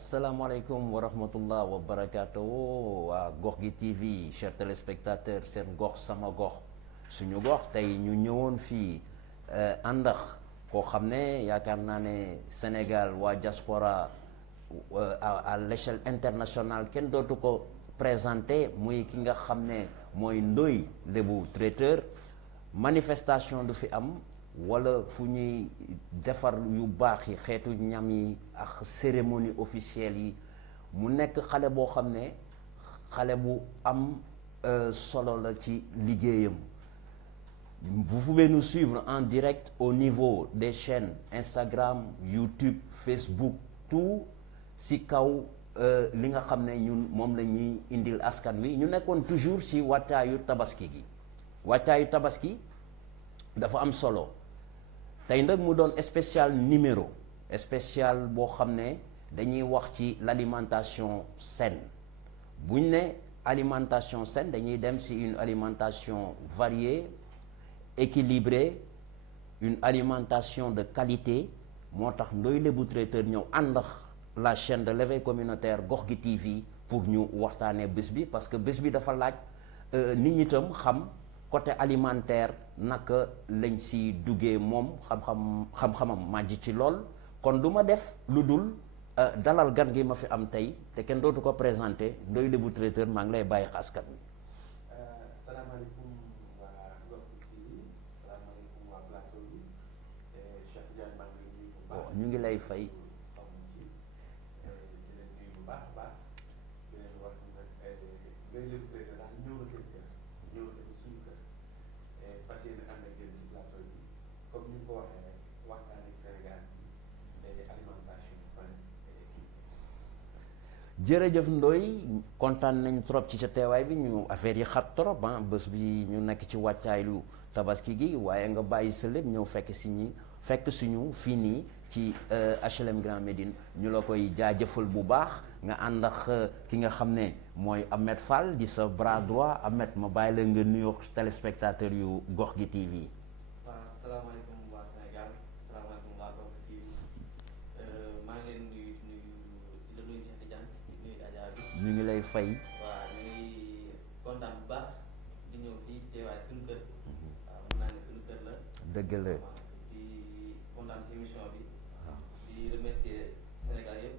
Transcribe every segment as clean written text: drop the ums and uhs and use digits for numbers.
asalaamaaleykum wa rahmatullah wa barakaatu waa Gox gi TV chers téléspectateurs seen gox sama gox suñu gox tey ñu ñëwoon fii àndax koo xam ne yaakaar naa ne Sénégal waa diaspora à l'échelle internationale kenn dootu ko présenté muy ki nga xam ne mooy Ndoye Lébu traiteur manifestation du fi am wala fu ñuy defar yu baax yi xeetu ñam yi ak cérémonie officielle yi mu nekk xale boo xam ne xale bu am solo la ci liggéeyam. Vous pouvez nous suivre en direct au niveau des chaînes Instagram, YouTube, Facebook, tout si kaw li nga xam ne ñun moom la ñuy indil askan wi ñu nekkoon toujours ci wàccaayu tabaski gi wàccaayu tabaski dafa am solo. tey nag mu doon spécial numéro spécial boo xam ne dañuy wax ci l'alimentation saine bu ñu ne alimentation saine dañuy dem ci une alimentation variée équilibrée une alimentation de qualité moo tax Ndoye Lébu traiteur ñëw ànd ak la chaîne de l'éveil communautaire Gox gi TV pour ñu waxtaanee bés bi parce que bés bi dafa laaj nit ñi itam xam côté alimentaire naka lañ si duggee moom xam-xamam màjj ci lool kon du ma def lu dul dalal gan gi ma fi am tey te kenn dootu ko présenté Ndoye Lébu traiteur maa ngi lay bàyyi askan wi. salaamaaleykum waa Gox gi salaamaaleykum waa plateau bi Cheikh Tidiane maa ngi lay nuyu bu baax. ñu ngi lay fay. soxna si di leen nuyu bu baax a baax di leen wax nag Ndoye Lébu traiteur daal ñëw na seen kër ñëw na suñu kër fas yéene ànd ak yéen ci plateau bi comme ni ñu ko waxee rek waxtaan ak Sénégal bi alimentation saine et équilibrée. jërëjëf Ndoye kontaan nañu trop ci sa teewaay bi ñu affaire yi xat trop ah bés bi ñu nekk ci wàccaayu tabaski gi waaye nga bàyyi sa lépp ñëw fekk suñu fii nii ci HLM Grand Médine ñu la koy jaajëfal bu baax nga ànd ak ki nga xam ne mooy Ahmed Fall di sa bras droit Ahmed ma bàyyi la nga nuyoo téléspectateur yu Gox gi TV. waaw salaamaaleykum waa Sénégal salaamaaleykum waa Gox gi TV maa ngi leen nuyu di la nuyu Cheikh Tidiane di nuyu Adja bi. ñu ngi lay fay. waaw ñu ngi kontaan bu baax di ñëw fii teewaay suñu kër. waaw mun naa ne suñu kër la. dëgg la. di kontaan ci émission bi. di remercier Sénégal yëpp.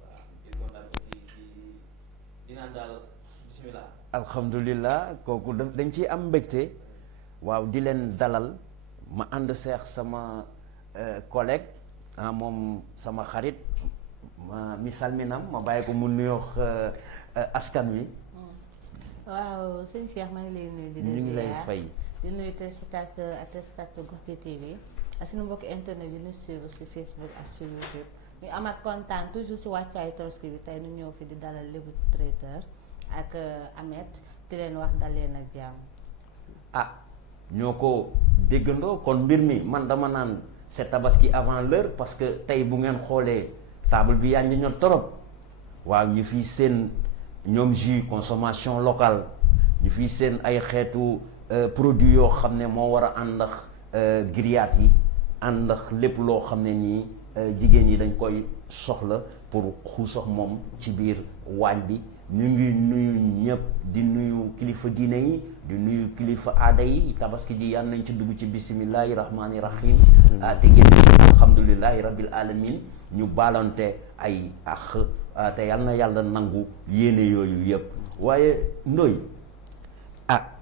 waaw di kontaan aussi di naan daal bisimilah. alhamdulilah kooku dañ ciy am mbégte waaw di leen dalal ma ànd seex sama collègue moom sama xarit mi salminam ma bàyyi ko mu nuyoo askan wi. waaw sëñ Cheikh maa ngi lay nuyu. di ñu ngi lay fay. di nuyu téléspectateur ak téléspectateur Gox gi TV ak suñu mbokki internet yi ñu suivre sur Facebook ak sur YouTube ñu amaat kontaan toujours si wàccaayu tabaski bi tey ñu ñëw fi di dalal Lébu traiteur ak Ahmed di leen wax dal leen ak jàmm. ñoo ko déggandoo kon mbir mi man dama naan c'est tabaski avant l'heure parce que tey bu ngeen xoolee table bi yaa ngi ñor torop waaw ñu fi seen ñoom jus consommation locale ñu fi seen ay xeetu produits yoo xam ne moo war a ànd ak grillades yi ànd ak lépp loo xam ne nii jigéen ñi dañ koy soxla pour xuusox moom ci biir waañ bi ñu ngi nuyu ñëpp di nuyu kilifa diine yi di nuyu kilifa aada yi tabaski ji yàlla nañ ci dugg ci bisimillahi rahmaani rahim te génn ci alhamdulillahi rabbil alamin ñu baalante ay ax te yàlla na yàlla nangu yéene yooyu yëpp waaye Ndoye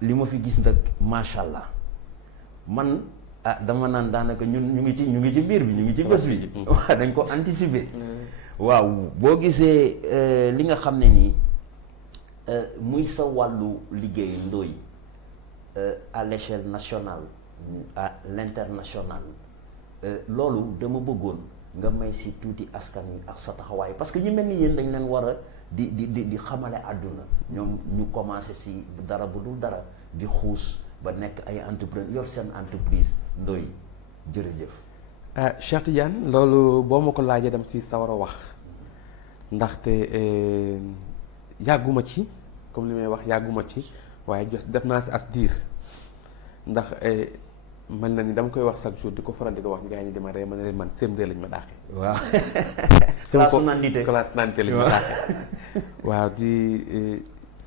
li ma fi gis nag macha allah man dama naan daanaka ñu ngi ci biir bi ñu ngi ci bés bi waaw dañ ko anticiper waaw boo gisee li nga xam ne nii muy sa wàllu liggéey Ndoye à l'échelle nationale à l'international loolu dama bëggoon nga may si tuuti askan wi ak sa taxawaay parce que ñu mel ni yéen dañ leen war a di xamale àdduna ñoom ñu commencé si dara bu dul dara di xuus ba nekk ay entrepreneur yor seen entreprise Ndoye jërëjëf. Cheikh Tidiane loolu boo ma ko laajee dem ci sawar a wax ndaxte yàgguma ci comme li may wax yàgguma ci waaye def naa si as diir ndax mën na ni dama koy wax chaque jour di ko faral di ko wax gars yi dama ree ma ne leen man CM2 lañ ma daaxee. waaw. classe nandite classe nandite lañ ma daaxee. waaw di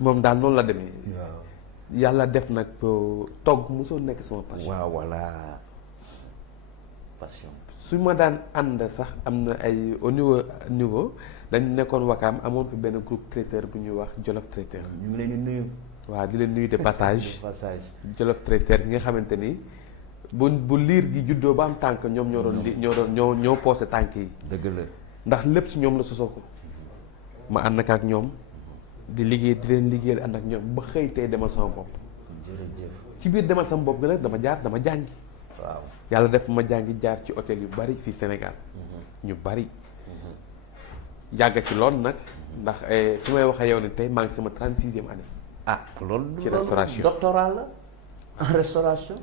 moom daal noonu la demee. waaw. yàlla def nag togg mosoo nekk sama passion. waaw voilà passion. su ma daan ànd sax am na ay au niveau dañ nekkoon Wakaam amoon fi benn groupe traiteur bu ñuy wax Jolof traiteur. ñu ngi leen di nuyu. waaw di leen nuyu de passage. de passage. Jolof traiteur yi nga xamante ni bu liir gi juddoo ba am tànk ñoom ñoo doon ñoo poosé tànk yi. dëgg la. ndax lépp si ñoom la sosoo ko ma ànd ak ñoom di liggéey di leen liggéeyal ànd ak ñoom ba xëy tey demal sama bopp. jërëjëf. ci biir demal sama bopp gi nag dama jàngi. waaw. yàlla def ma jàngi jaar ci hôtel yu bari fii Sénégal. ñu bari. yàgg ci lool nag ndax fi may waxee yow ne tey maa ngi sama 36e année. ah loolu. ci restauration doctorat la en restauration.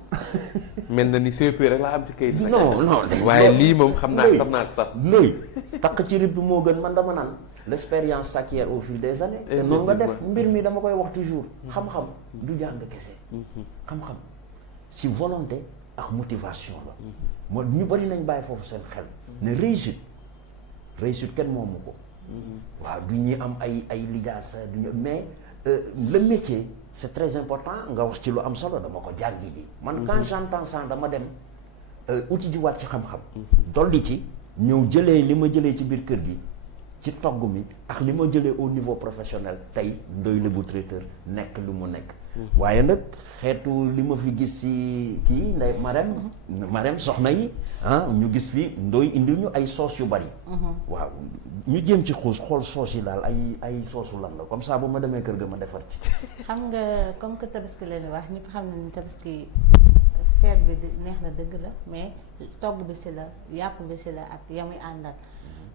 mel na ni CP rek laa am ci kayit. non non. waaye lii moom xam naa saf naa saf. looy takk ci rib bi moo gën man dama naan l'expérience s'acquiert au fil des années. te noonu nga def mbir mi dama koy wax toujours. xam-xam du jàng kese. xam-xam si volonté ak motivation la. moo ñu bari nañ bàyyi foofu seen xel. ne réussite kenn moomu ko. waaw du ñuy am ay lijaasa du ñu mais le métier c'est très important nga wax ci lu am solo dama ko jàngi ji. man quand j'entends ça dama dem uti jiwaat ci xam-xam. dolli ci ñëw jëlee li ma jëlee ci biir kër gi ci togg mi ak li ma jëlee au niveau professionnel tey Ndoye Lebou traiteur nekk lu mu nekk. waaye nag xeetu li ma fi gis ci kii nday Marème soxna yi ñu gis fi Ndoye indil ñu ay soos yu bari. waaw ñu jéem ci xuus xool soos yi daal ay soosu lan la comme ça bu ma demee kër ga ma defar ci. xam nga comme que tabaski leen wax ñëpp xam nañu tabaski feet bi neex na dëgg la mais togg bi si la yàpp bi si la ak yamuy àndal.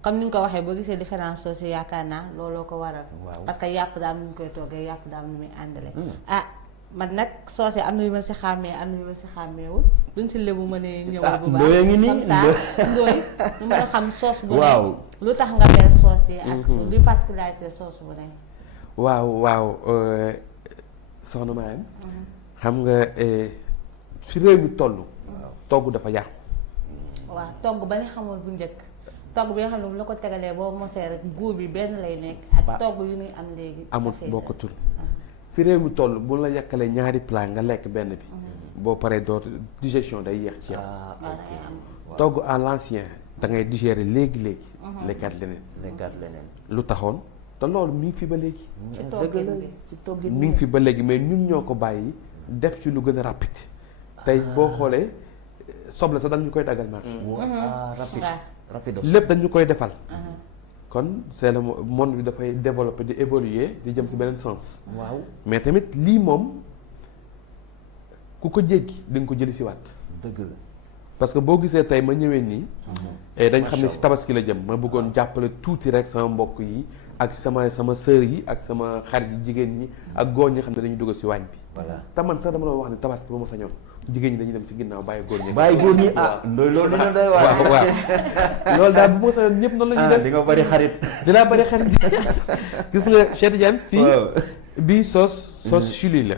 comme ni nga ko waxee boo gisee différence soos yi yaakaar naa looloo ko waral. parce que yàpp daal nu ñu koy toggee yàpp daal nu muy àndale. man nag soos yi am na yu ma si xàmmee am na yu ma si xàmmeewul duñ si lébu ma ne ñëwal bu baax Ndoye ngi nii comme ça Ndoye ñu mën a xam soos bu waaw ne lu tax nga mel soos yi ak luy particularité soos bu ne. waaw soxna Marème xam nga fi réew mi toll. togg dafa yàqu. waaw togg ba ni xamoon bu njëkk togg bi nga xam ne bu la ko tegalee boo mosee rek góor bi benn lay nekk. ak togg yu ñuy am léegi. amul bokkatul fi réew mi toll bu la yàkkalee ñaari plat nga lekk benn bi. boo paree dootu digestion day yéex ci yow. togg à l'ancien da ngay digérer léegi. lekkaat leneen. lu taxoon te loolu mi ngi fi ba léegi. ci toggin mi ngi fi ba léegi mais ñun ñoo ko bàyyi def ci lu gën a rapide. tey boo xoolee soble sax dañu koy dagal marché. rapide lépp dañu koy defal. kon c'est le monde bi dafay développer di évoluer di jëm ci beneen sens. waaw mais tamit lii moom ku ko jéggi di nga ko jëli ci waat. dëgg la parce que boo gisee tey ma ñëwee nii. dañ xam ne ci tabaski la jëm ma bëggoon jàppale tuuti rek sama mbokk yi ak sama sœur yi ak sama xarit yi jigéen ñi ak góor ñi xam ne dañuy dugg ci waañ bi. voilà te man sax dama la wax ne tabaski ba ma sañoon jigéen ñi dañuy dem ci ginnaaw bàyyi góor ñi. Ndoye loolu dina doy waar. waaw loolu daal bu ma sañoon ñëpp noonu la ñuy def. di nga bari xarit. dinaa bari xarit gis nga Cheikh Tidiane fii bii sauce chili la.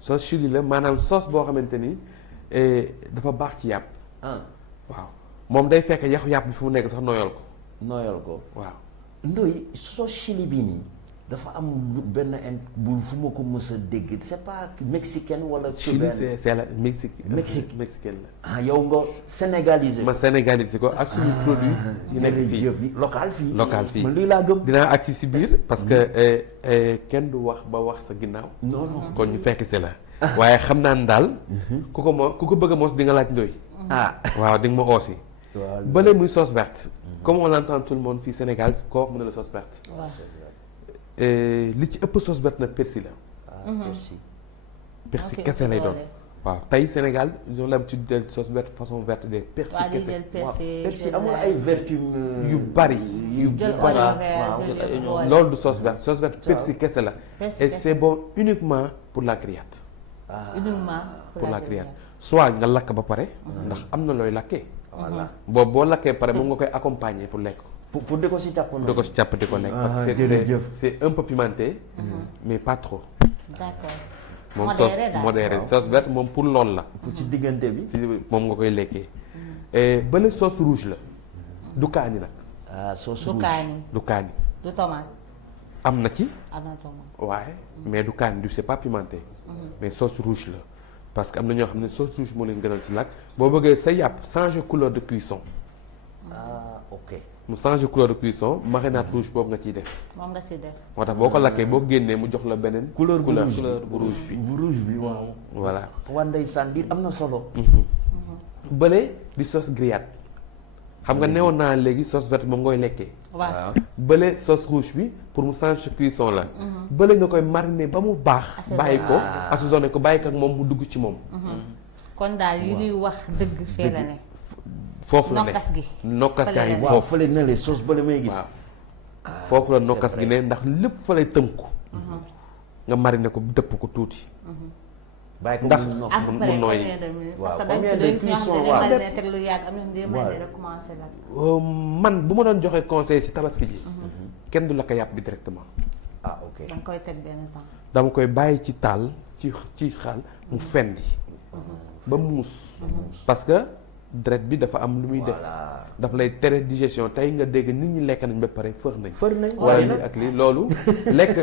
sauce chili la maanaam sauce boo xamante ni dafa baax ci yàpp. waaw moom day fekk yaxu yàpp bi fu mu nekk sax nooyal ko. waaw Ndoye sauce chili bii nii dafa am benn bul fu ma ko mës a dégg c'est pas mexicaine wala. chili c'est la mexicaine la. yow nga sénégalisé. ma sénégalisé ko ak suñu produit yi nekk fii local fii. man lii laa gëm. dinaa agsi si biir parce que kenn du wax ba wax sa ginnaaw. non kon ñu fekk si la. waaye xam naa ne daal. ku ko bëgg a mos di nga laaj Ndoye. waaw di nga ma oosi. bële muy sauce verte. comme on l'entend tout le monde fii Sénégal koo wax mu ne la sauce verte. li ci ëpp sauce verte nag persil la. persil kese lay doon. waaw tey Sénégal ils ont l'habitude de sauce verte façon verte de persil kese. persil amul ay vertu yu bari. loolu du sauce verte persil kese la. et c'est bon uniquement pour la grillade. pour la grillade soit nga lakk ba pare. ndax am na looy lakkee. voilà boo lakkee pare moom nga koy accompagner pour lekk. pour di ko si jàpp di ko si jàpp di ko lekk. parce que c'est un peu pimenté. mais pas trop. d'accord moom Modéré sauce daal. modéré Waaw. sauce verte moom pour lool la pour ci diggante bi. si moom nga koy lekkee bële sauce rouge la du kaani nag ah sauce du rouge. kaani du kaani du tomate am na ci am na tomate. waaye mais du kaani du c'est pas pimenté mais sauce rouge la parce que am na ñoo xam ne sauce rouge moo leen gënal ci lakk boo bëggee sa yàpp changer couleur de cuisson ah ok. mu changer couleur de cuisson marinade rouge boobu nga ciy def moom nga si def. moo tax boo ko lakkee boo génnee mu jox la beneen couleur bu rouge bu rouge bi bu rouge bi waaw. voilà waa ndeysaan biir am na solo. bële di sauce grillade xam nga newoon naa léegi sauce verte moom ngay lekkee waaw bële sauce rouge bi pour mu changer cuisson la bële nga koy mariner ba mu baax Assaisonné. bàyyi ko assaisonné ko bàyyi ko ak moom mu dugg ci moom kon daal yi ñuy wax dëgg fee la ne. foofu la ne nokkas gi. nokkas gaa ngi Fële la ne. waaw foofu fële na le sauce ba la may gis. waaw foofu la nokkas c'est gi ne ndax lépp fa lay tënku nga mariner ko dëpp ko tuuti bàyyi ko ndax mu nokk. à peu près nooy. combien de minutes. Waaw, parce que combien de dañu gis ñoo cuisson, xam ne waaw. dañu mariner teg lu yàgg am na ñoo xam ne dañu mariner rek commencé la. man bu ma doon joxe conseil ci tabaski ji kenn du lakk yàpp bi directement ah ok. da nga koy teg benn temps. dama koy bàyyi ci taal ci xaal mu fendi ba muus parce que deret bi dafa am lu muy def Voilà. dafa lay tere digestion tey nga dégg nit ñi lekk nañ ba pare fër nañ fër nañ wala waaye lii nag ak lii loolu lekk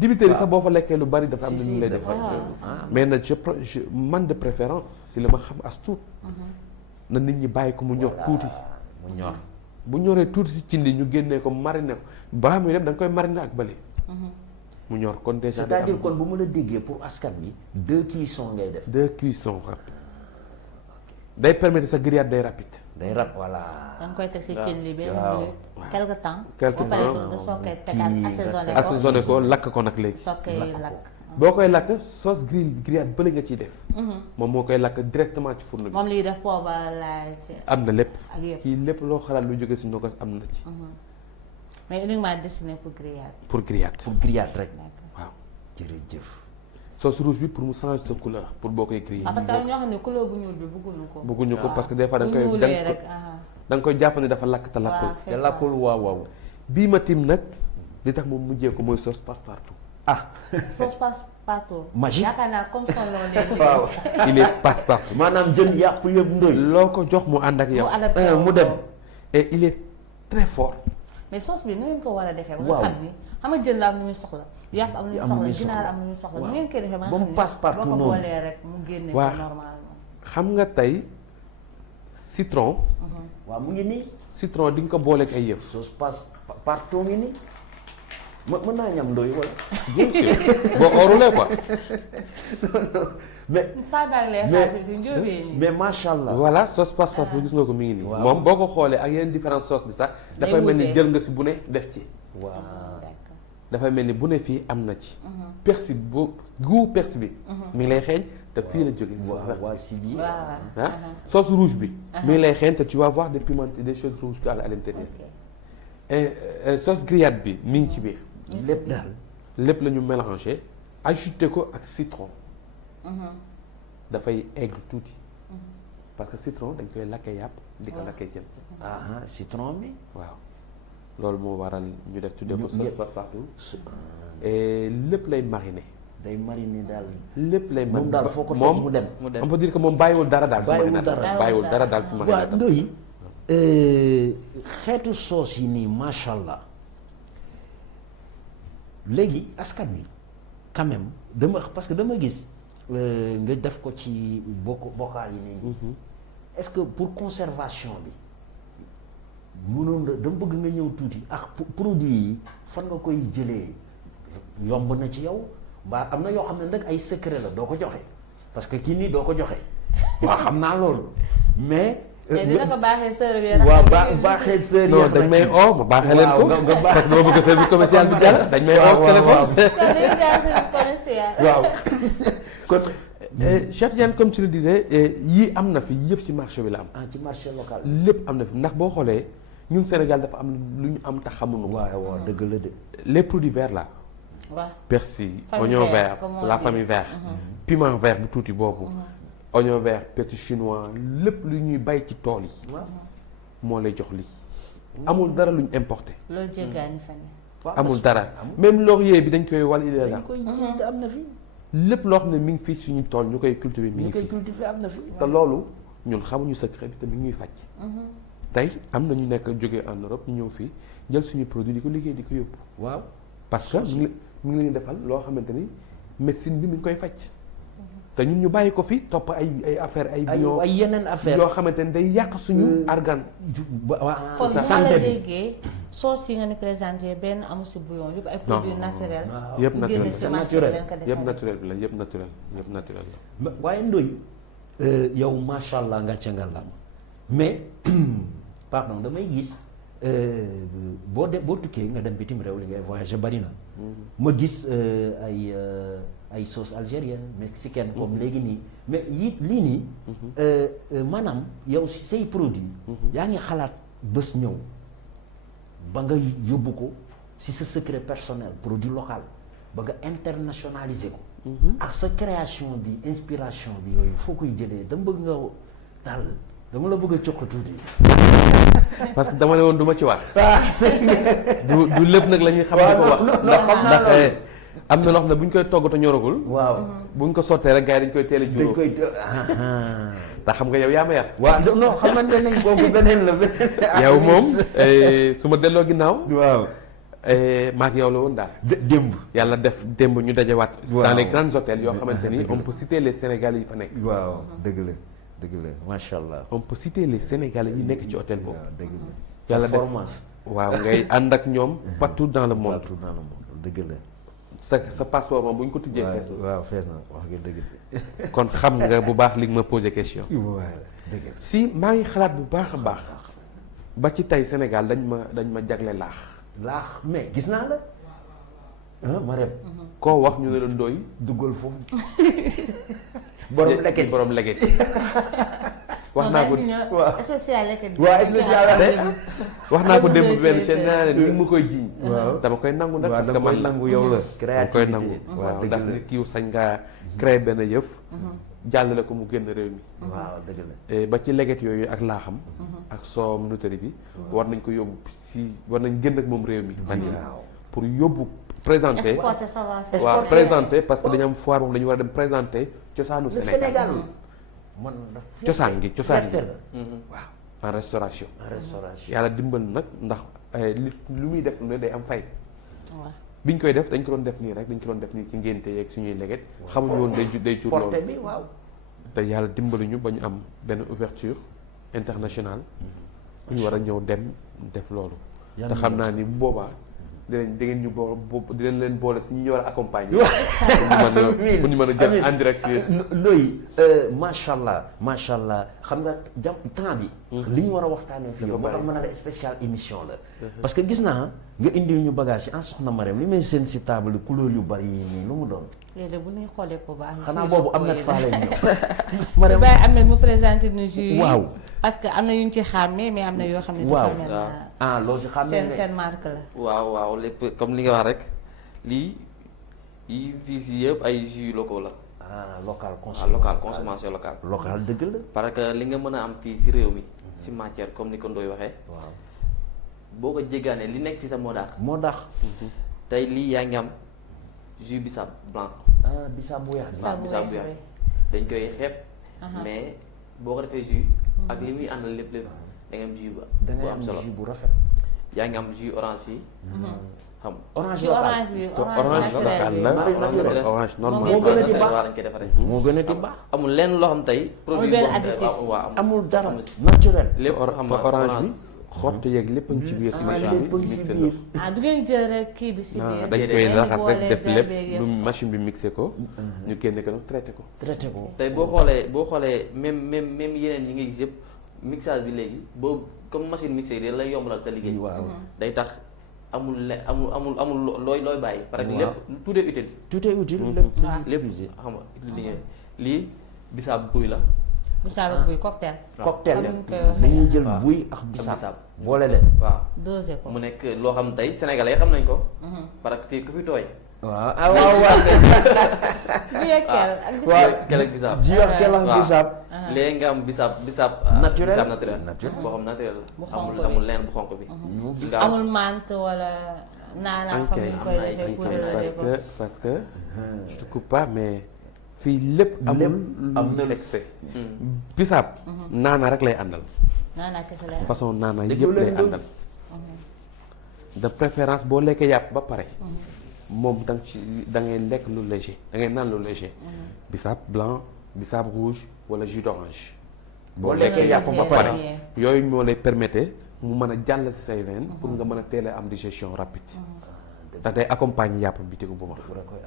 dibiteri sax boo fa lekkee lu bari dafa am lu ñu lay def mais nag man de préférence si la ma xam as tuut na nit ñi bàyyi ko mu ñor tuuti mu ñor. bu ñoree tuuti si cindi ñu génnee ko mariner ko balaa muy dem da nga koy mariner ak bële mu ñor kon déjà day c'est-à-dire am kon bu ma la déggee pour askan bi 2 cuissons ngay def. deux cuissons rapides day permettre sa grillade day rapide day rab voilà. da nga koy teg si cin li benn waaw. minute. quelque temps. Quelque ba pare temps. nga soog koy Kii tegaat nga assaisonné teg. ko. assaisonné ko lakk ko nag léegi soog koy lakk. boo koy lakk sauce grillade bële nga ciy def moom moo koy lakk directement ci fourneau bi moom liy def poobar laay ci am na lépp ak yëpp. kii lépp loo xalaat lu jóge si nokkas am na ci mais uniquement destiné pour grillade. pour grillade pour grillade rek. d'accord waaw jërëjëf. sauce rouge bi pour mu changer sa couleur pour boo koy grillé ah parce que ñoo xam ne couleur bu ñuul bi bëgguñu ko. bëgguñu ko parce que des fois da bu nga koy ñuulee rek. da nga koy jàpp ne dafa lakk te lakkul waaw te lakkul waaw waaw. bii ma tim nag li tax moom mujjee ko mooy sauce passe-partout ah. sauce passe partout. Magique. yaakaar naa comme son nom lay waaw. il est passe-partout maanaam jën yàpp yëpp ndoy. loo ko jox mu ànd ak yow mu adapté mu dem. et il est très fort mais sauce bi nu ngeen ko war a defee. ba Waaw. nga xam ni xam nga jën la am lu muy soxla. yàpp am lu muy am lu muy soxla ginaar soxla. am lu muy soxla. Waaw. nu ngeen koy defee ba nga Ba mu xam ni passe partout boo ko noonu. boolee rek mu génne ko Waaw. normalement. xam nga tey citron waaw mu ngi nii. citron di nga ko booleeg ay yëf sauce passe partout ngi nii. mën naa ñam ndoy wala. bien sûr boo orulee quoi mais saa baag lay mais xaar si njóobee nii. mais macha allah. voilà sauce passe-partout gis nga ko mi ngi nii Waaw. moom boo ko xoolee ak yeneen différence sauce bi sax dafay mel ni wutee. jël nga si bu ne def ci waaw. d'accord. dafay mel ni bu ne fii am na ci persil bu goût persil bi mi ngi lay xeeñ te fii la jóge sauce waaw verte waa si biir. waaw. ah sauce rouge bi mi ngi lay xeeñ te tu vas voir des piments des choses rouges à l'intérieur ok. et sauce grillade bi mi ngi ci biir lépp daal. lépp la ñu mélangé ajouté ko ak citron dafay aigre tuuti parce que citron dañ koy lakkee yàpp di ko lakkee jën ah citron bi. waaw loolu moo waral ñu def tuddee ko Ñu- sauce ñu- passe-partout et lépp lay mariner day mariner daal. lépp lay moom daal foo ko teg moom mu dem. on peut dire que moom bàyyiwul dara daal si Bàyyiwul marinade dara. bàyyiwul dara daal si waa marinade ndoy xeetu soos yi nii macha allah léegi askan wi quand même dama parce que dama gis nga def ko ci bokaal yi nii. est-ce que pour conservation bi mënoon nga dama bëgg nga ñëw tuuti ak produit yi fan nga koy jëlee yomb na ci yow mbaa am na yoo xam ne nag ay secret la doo ko joxe parce que kii nii doo ko joxe waaw xam naa loolu mais. mais dina ko baaxee sër bi. waaw baaxee sër non dañ may oo ma baaxee leen ko nga baax parce que dama bëgg service commercial bi jàll dañ may oo téléphone kon dañuy jaar service commercial. waaw kon Cheikh Tidiane comme tu le disais yii am na fi yëpp ci marché bi la am ah ci marché local. lépp am na fi ndax boo xoolee ñun Sénégal dafa am lu ñu am tax xamuñu ko waaw waaw dëgg la de. les produits verts là waaw. persil Famille oignon vert, vert comme on la dit. famille vert piment vert bu tuuti boobu oignon vert persil chinois lépp lu ñuy bay ci tool yi waaw. moo lay jox lii amul dara lu ñu importé loolu jéggaani fan yi. waaw amul dara même laurier bi dañ koy wal il est là dañ koy jënd am na fi. lépp loo xam ne mi ngi fii suñu tool ñu koy cultiver mi ñu ngi koy fi cultiver am na fi. te loolu ñun xamuñu secret bi te mi ngi ñuy faj. tey am na ñu nekk jógee en Europe ñu ñëw fii jël suñu produit di ko liggéey di ko yóbbu. waaw parce que mi ngi leen defal loo xamante ni médecine bi mi ngi koy faj. te ñun ñu bàyyi ko fi topp ay affaire ay bouillon ay yeneen affaire yoo xamante ni day yàq suñu organe. kon bu ma santé la bi déggee sauce yi nga ni présenté benn amu si bouillon yëpp ay produits naturels. yëpp yu naturel génn ci c'est marché bi naturel. leen ko yëpp defaree. naturel bi la yëpp naturel yëpp naturel la. waaye Ndoye yow macha allah nga ca ngàllam mais pardon damay gis boo tukkee nga dem bitim réew li ngay voyager bari na. ma gis ay sauce algérienne mexicaine comme léegi nii mais lii nii maanaam yow si say produit yaa ngi xalaat bés ñëw ba nga yóbbu ko si sa secret personnel produit local ba nga internationaliser ko ak sa création bi inspiration bi yooyu foo koy jëlee dama bëgg nga daal dama la bëgg a cokk tuuti. parce que dama ne woon du ma ci wax. du lépp nag la ñuy xam ne ko wax. ndax am na loo xam ne bu ñu koy togg te ñoragul. waaw bu ñu ko sottee rek gars yi dañ koy teel a juróom. dañ koy te xam nga yow yaa ma yar. waaw non xamante nañ kooku beneen la beneen. yow moom su ma delloo ginnaaw. waaw. maak yow la woon daal. démb. yàlla def démb ñu dajewaat. waaw dans les grands hôtels yoo xamante ni dëgg la. on peut citer les Sénégalais yi fa nekk. waaw dëgg la dëgg la macha allah. on peut citer les Sénégalais yi nekk ci hôtel boobu. waaw dëgg la. yàlla def performance. waaw ngay ànd ak ñoom partout dans le monde. partout dans le monde dëgg la. sa passeport moom bu ñu ko tijjee fees na. waaw fees na wax nga dëgg la. kon xam nga bu baax li nga ma posé question. waaw dëgg la. si maa ngi xalaat bu baax a baax ba ci tey Sénégal dañ ma jagle laax. laax mais gis naa la. ah Marème. koo wax ñu ne la Ndoye duggal foofu. borom leket borom leget wax naa ko waaw. spécial leket waaw spécial wax naa ko démb benn chaîne naa leen ni ma koy jiiñ. waaw dama koy nangu nag waaw parce da que koy man la nangu yow la. dama koy nangu créativité waaw dëgg ndax la. nit kiw sañ ngaa créer benn yëf. jàllale ko mu génn réew mi. waaw dëgg la. ba ci leget yooyu ak laaxam. ak soom nutari bi. war nañ ko yóbbu war nañ génn ak moom réew mi. waaw pour yóbbu présenter. exporter savoir-faire. waaw présenter parce que dañu am foire moom dañu war a dem présenter cosaanu le Sénégal. Sénégal. man cosaan gi cosaan gi fierté la. waaw en restauration. en restauration. yàlla dimbal nag ndax lu muy def lu ne day am fay. waaw biñ koy def dañ ko doon def nii rek dañ ko doon def nii ci ngénte yeeg suñuy leget. xamuñu woon day jur porté loolu bi waaw. te yàlla dimbaluñu ba ñu am benn ouverture internationale. bu ñu war a ñëw dem def loolu. te xam naa ni bu boobaa. di ngeen ñu di leen boole si ñu war a accompagner. pour ñu mën a jël en direct. Ndoye macha allah xam nga temps bi. li ñu war a waxtaanee fii yow moo tax mën a la spécial émission la. parce que gis naa nga indil ñu bagage yi en soxna Marème li may seen si table couleur yu bari yi nii lu mu doon. léeg-léeg bu ñuy xoolee bu baax. xanaa boobu am na faa lay ñëw. Marème Baye am na mu présenté nu jus yi. waaw parce que am na yu ñu ci xàmmee mais am na yoo xam ne. waaw dafa mel na ah loo si xam ne seen marque la. waaw lépp comme li nga wax rek lii yi fii si yëpp ay jus locaux la. ah local consommation locale. local dëgg la. parce que li nga mën a am fii si réew mi si matière comme ni ko Ndoye waxee. waaw boo ko jéggaanee li nekk fi sa moo daax. moo tax. tey lii yaa ngi am jus bissap blanc. ah bisaab bu weex. bisaab bu weex dañ koy xeeb. mais boo ko defee jus. ak li muy àndal lépp da nga am jus da bu ngay am am solo jus bu rafet. yaa ngi am jus orange fii. xam orange ci local orange bi orange local la naturel. orange normal. moo gën a di baax waa lañ koy defaree. moo gën a di baax. amul lenn loo xam tey. produit benn boo xam ne additif. waaw amul dara amul si. naturel. lépp xam nga orange bi xott yeeg lépp a ngi ci biir si machine lépp bi a ngi si mixé biir. ah du ngeen jël rek kii bi si non biir. dañ koy Déedéet. raxas rek def lépp Boole lu machine bi mixé ko ñu génne ko nag traité ko. traité ko. tey boo xoolee même yeneen yi ngay gis yëpp mixage bi léegi boobu comme machine mixé yi da lay yombalal sa liggéey. waaw day tax amul looy bàyyi. parce que waaw. lépp tout est utile. tout est utile lépp lépp xam nga lii bisaab buy la. bisaab ak buy cocktail. cocktail comme ni ñu koy waxee. dañuy jël waaw. buy ak bisaab. bisaab boole leen. waaw dosé ko. mu nekk loo xam tey sénégalais xam nañ ko. parce que fii ku fi tooy. waaw ah waaw waaw. bu yekkeel ak bisaab. waaw kel ak bisaab. ji ak kel ak waaw. bisaab. léegi nga am bisaab Naturel. naturel Naturel. boo xam naturel la. Bu xonk bi. amul lenn bu xonk bi. nga am amul menthe wala. naanaa comme ni ñu koy defee pour parce que je te coupe pas mais fii lépp am na excès. bisaab naana rek lay àndal. naanaa kese lay façon naana yëpp lay àndal. de préférence boo lekkee yàpp ba pare. moom da ngay lekk lu léger da ngay naan lu léger. bisaab blanc bisaab rouge wala jus d'orange. boo lekkee yàpp ba pare yooyu moo lay permettre mu mën a jàll si say veines pour nga mën a teel a am digestion rapide. ndax day accompagner yàpp bi tegu bu ma.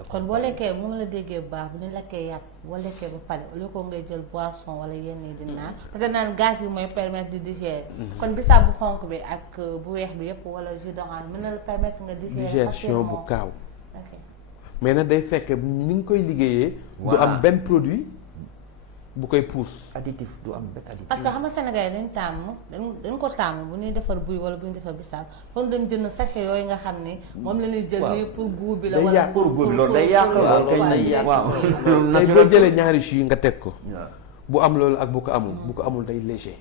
kon boo lekkee bu ma la déggee bu baax bu ñu lekkee yàpp boo lekkee ba pare au lieu que ngay jël boisson wala yenn yi di naan parce que naan gaz yi mooy permettre di digérer. kon bisaab bu xonk bi ak bu weex bi yëpp wala jus d'orange mën na la permettre nga digérer digestion bu kaaw. ok mais nag day fekk ni nga koy liggéeyee. du am benn produit bu koy pousse. additif du am benn additif. parce que xam nga Sénégal dañ dañ ko tàmm bu ñuy defar buy wala bu ñuy defar bisaab kon dem jënd sachet yooyu nga xam ni moom la ñuy jël nii pour goût bi la wala pour goût bi loolu day yàq waaw tey boo jëlee ñaari jus nga teg ko bu am loolu ak bu ko amul day léger.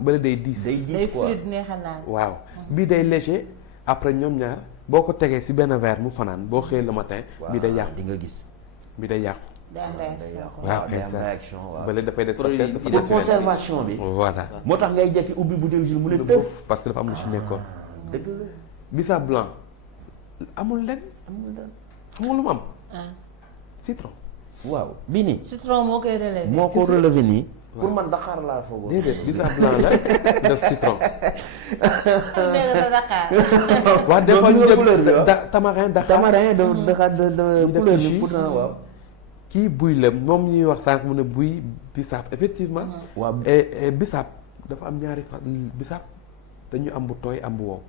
bële day diis day fluide neex a naan waaw bii day léger après ñoom ñaar boo ko tegee si benn verre mu fanaan boo xëyee le matin bii day yàqu di nga gis bii day yàqu. day am réaction waaw day am réaction waaw. bële dafay des parce que dafa pour conservation bi. voilà moo tax ngay jekki ubbi bouteille jus mu ne tëf. parce que dafa am lu ci nekkoon. dëgg la. bisaab blanc amul lenn. xam nga lu mu am. citron. waaw bii nii. citron moo koy relever. moo ko relever nii. pour man Dakar laa foogoo. déedéet bisaab blanc la def citron. dégg nga Dakar. waaw des fois ñu def tamarin Dakar. tamarin de couleur bi pourtant waaw. kii buy la moom ñuy wax sànq mu ne buy bisaab effectivement. waaw et bisaab dafa am ñaari fa bisaab dañu am bu tooy am bu wow.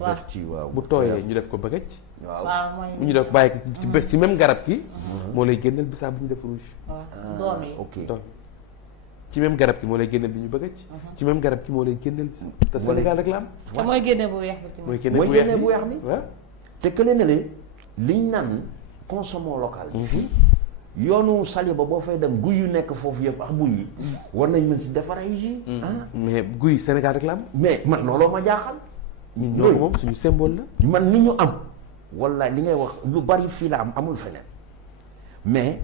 waaw bu tooyee ñu def ko bëgëj. waaw mooy ñu def bàyyi ko ci même garab ki moo lay génneel bisaab bu ñu def rouge. waaw doom yi ok doom ci même garab ki moo lay génneel bi ñu bëgëj. ci même garab ki moo lay génneel. te Sénégal rek la am. te mooy génne bu weex bi mooy tamit. génne bu weex bi waaw. te kële ne le liñ naan consommons local. fii yoonu Saliba boo fay dem guy yu nekk foofu yëpp ak buy yi. war nañ mën si defar ay jus. mais guy Sénégal rek la am. mais man looloo ma jaaxal. ñun ñoo moom suñu symbole la. man ni ñu am walla li ngay wax lu bari fii la am amul feneen mais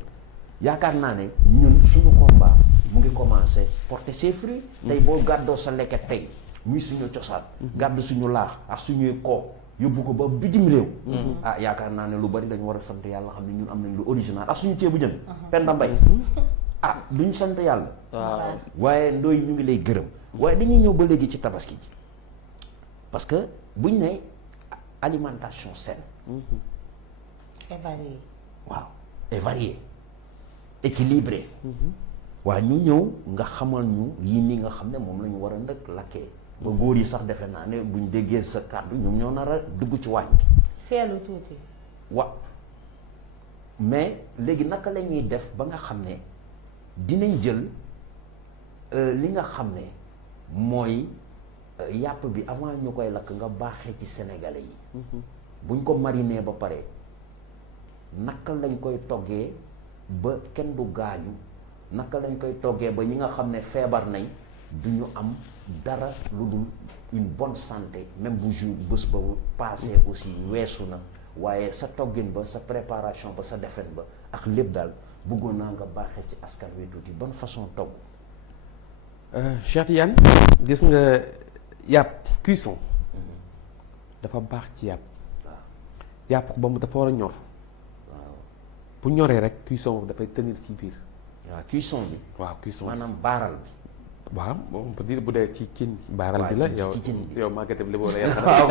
yaakaar naa ne ñun suñu combat mu ngi commencer porter ses fruits. tey boo gàddoo sa leket tey muy suñu cosaan. gàddu suñu laax ak suñuy koo yóbbu ko ba bitim réew. ah yaakaar naa ne lu bari dañu war a sant yàlla xam ne ñun am nañ lu original ak suñu ceebu jën. Penda Mbay ah duñ sant yàlla. waaw waaye ndooy ñu ngi lay gërëm. waaye dañuy ñëw ba léegi ci tabaski ji parce que buñ ne alimentation saine. et varié. waaw et varié équilibré. waaw ñu ñëw nga xamal ñu yii nii nga xam ne moom la ñu war a ndëkk lakkee. ba góor yi sax defe naa ne buñ déggee sa kàddu ñoom ñoo nar a dugg ci waañ bi. feelu tuuti. mais léegi naka la ñuy def ba nga xam ne dinañ jël li nga xam ne mooy yàpp bi avant ñu koy lakk nga baaxee ci sénégalais yi. buñ ko mariner ba pare naka lañ koy toggee ba kenn du gaañu naka lañ koy toggee ba ñi nga xam ne feebar nañ du ñu am dara lu dul une bonne santé même bu jour bés ba passé aussi weesu na waaye sa toggin ba sa préparation ba sa defen ba ak lépp daal bëggoon naa nga baaxee ci askan wi tuuti bonne façon togg. Cheikh Tidiane gis nga yàpp cuisson dafa baax ci yàpp. yàpp ko ba mu dafa war a ñor. waaw bu ñoree rek cuisson boobu dafay tenir ci biir. waaw cuisson bi. waaw cuisson maanaam baaral bi. waaw on peut dire bu dee ci cin baaral bi la yow yow màggate bi lébu la yàlla. waaw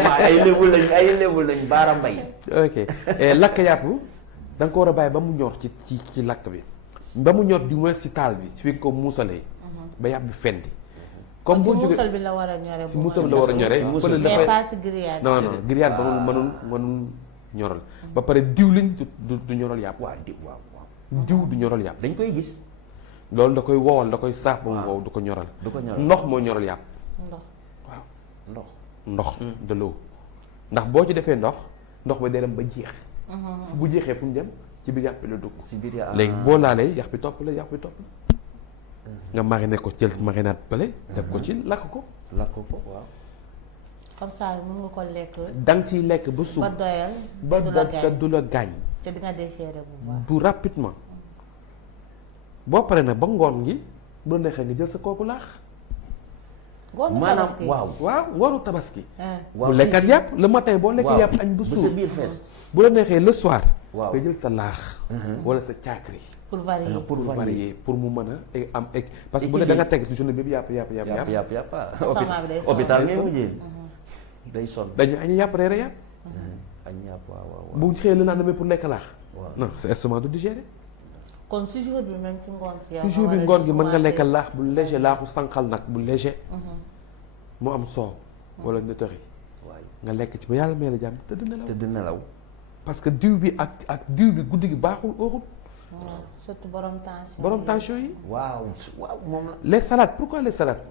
ay lébu lañ baara mbay. ok lakk yàpp da nga ko war a bàyyi ba mu ñor ci lakk bi ba mu ñor du moins ci taal bi su fi ko muusalee. ba yàpp bi fendi. comme boo jógee muusal bi la war a ñore. si muusal bi la war a ñore. mais pas si grillade. non non grillade mënul ñoral. ba pare diwlin du ñoral yàpp. waaw diw du ñoral yàpp. dañ koy gis. loolu da koy wowal da koy saaf ba mu wow du ko ñoral. du ko ñoral ndox moo ñoral yàpp. ndox waaw ndox de l'eau ndax boo ci defee ndox ba day dem ba jeex. bu jeexee fu mu dem ci biir yàpp bi la dugg. ci biir yàpp léegi boo laalee yàpp bi topp la nga mariner ko jël marinade bële def ko ci lakk ko. lakk ko waaw. comme ça mën nga ko lekk. da nga ciy lekk ba suuf ba doyal. ba te du la te gaañ du la gaañ. te di nga déchiré bu baax. bu rapidement boo paree nag ba ngoon gi bu la neexee nga jël sa kooku laax. ngoonu maanaam tabaski. waaw ngoonu tabaski. waaw bu lekkat si. yàpp le matin boo lekkee waaw yàpp añ bu ba sa suur biir fees bu la neexee le soir. waaw nga jël sa laax. wala sa caakri. pour varier. pour varier pour mu mën a am parce que bu Équilibre. ne da nga teg journée bi yàpp yàpp Estomac bi day sonn. hôpital Day ngay sonn. mujjee day sonn dañu añu yàpp reere yàpp. añ yàpp waaw bu xëyee le lendemain pour lekk laax. waaw non sa estomac du digérer. kon si jour bi même ci ngoon si yow. ci jour bi ngoon gi mën nga lekk laax bu léger laaxu sànqal nag bu léger. mu am soow. wala nëtëri. waay nga lekk ci ba yàlla may la jàmm tëdd nelaw. tëdd nelaw parce que diw bi ak diw bi guddi gi baaxul óorul. waaw surtout borom tension. borom tension yi. waaw moom la les salades pourquoi les salades.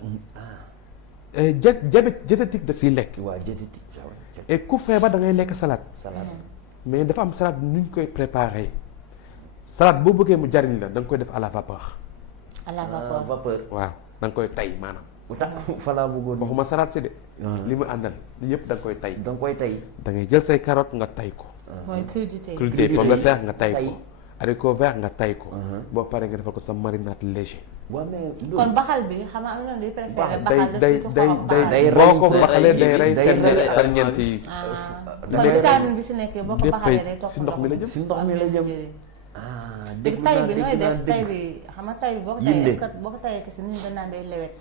diabète diététique da siy lekk. waaw jëtiti et ku feebar da ngay lekk salade. salade mais dafa am salade nu ñu koy préparer. salade boo bëggee mu jariñ la da nga koy def à la vapeur. à la vapeur. vapeur waaw da nga koy tay maanaam. uta fa laa bëggoon waxuma salade si de. li mu àndal yëpp da nga koy tay. da nga koy tey da ngay jël say carotte nga tay ko. mooy crudité. crudité pomme de terre nga tay tay. ko. haricot vert nga tay ko. boo paree nga defal ko sa marinade léger. waaw mais kon baxal bi xam nga am na luy préféré Baax, baxal day def day ci day xorom day boo ko rey- baxalee day rey day rey ferñeent yi. kon day- vitamine bi si nekkee boo ko léppay baxalee day topp si ndox mi la jëm. si ndox mi la jëm dégg tay bi nooy def tay bi xam nga tay bi boo ko tayee Yinde. est-ce que boo ko tayee kese nit ñi dañ naan day lewet.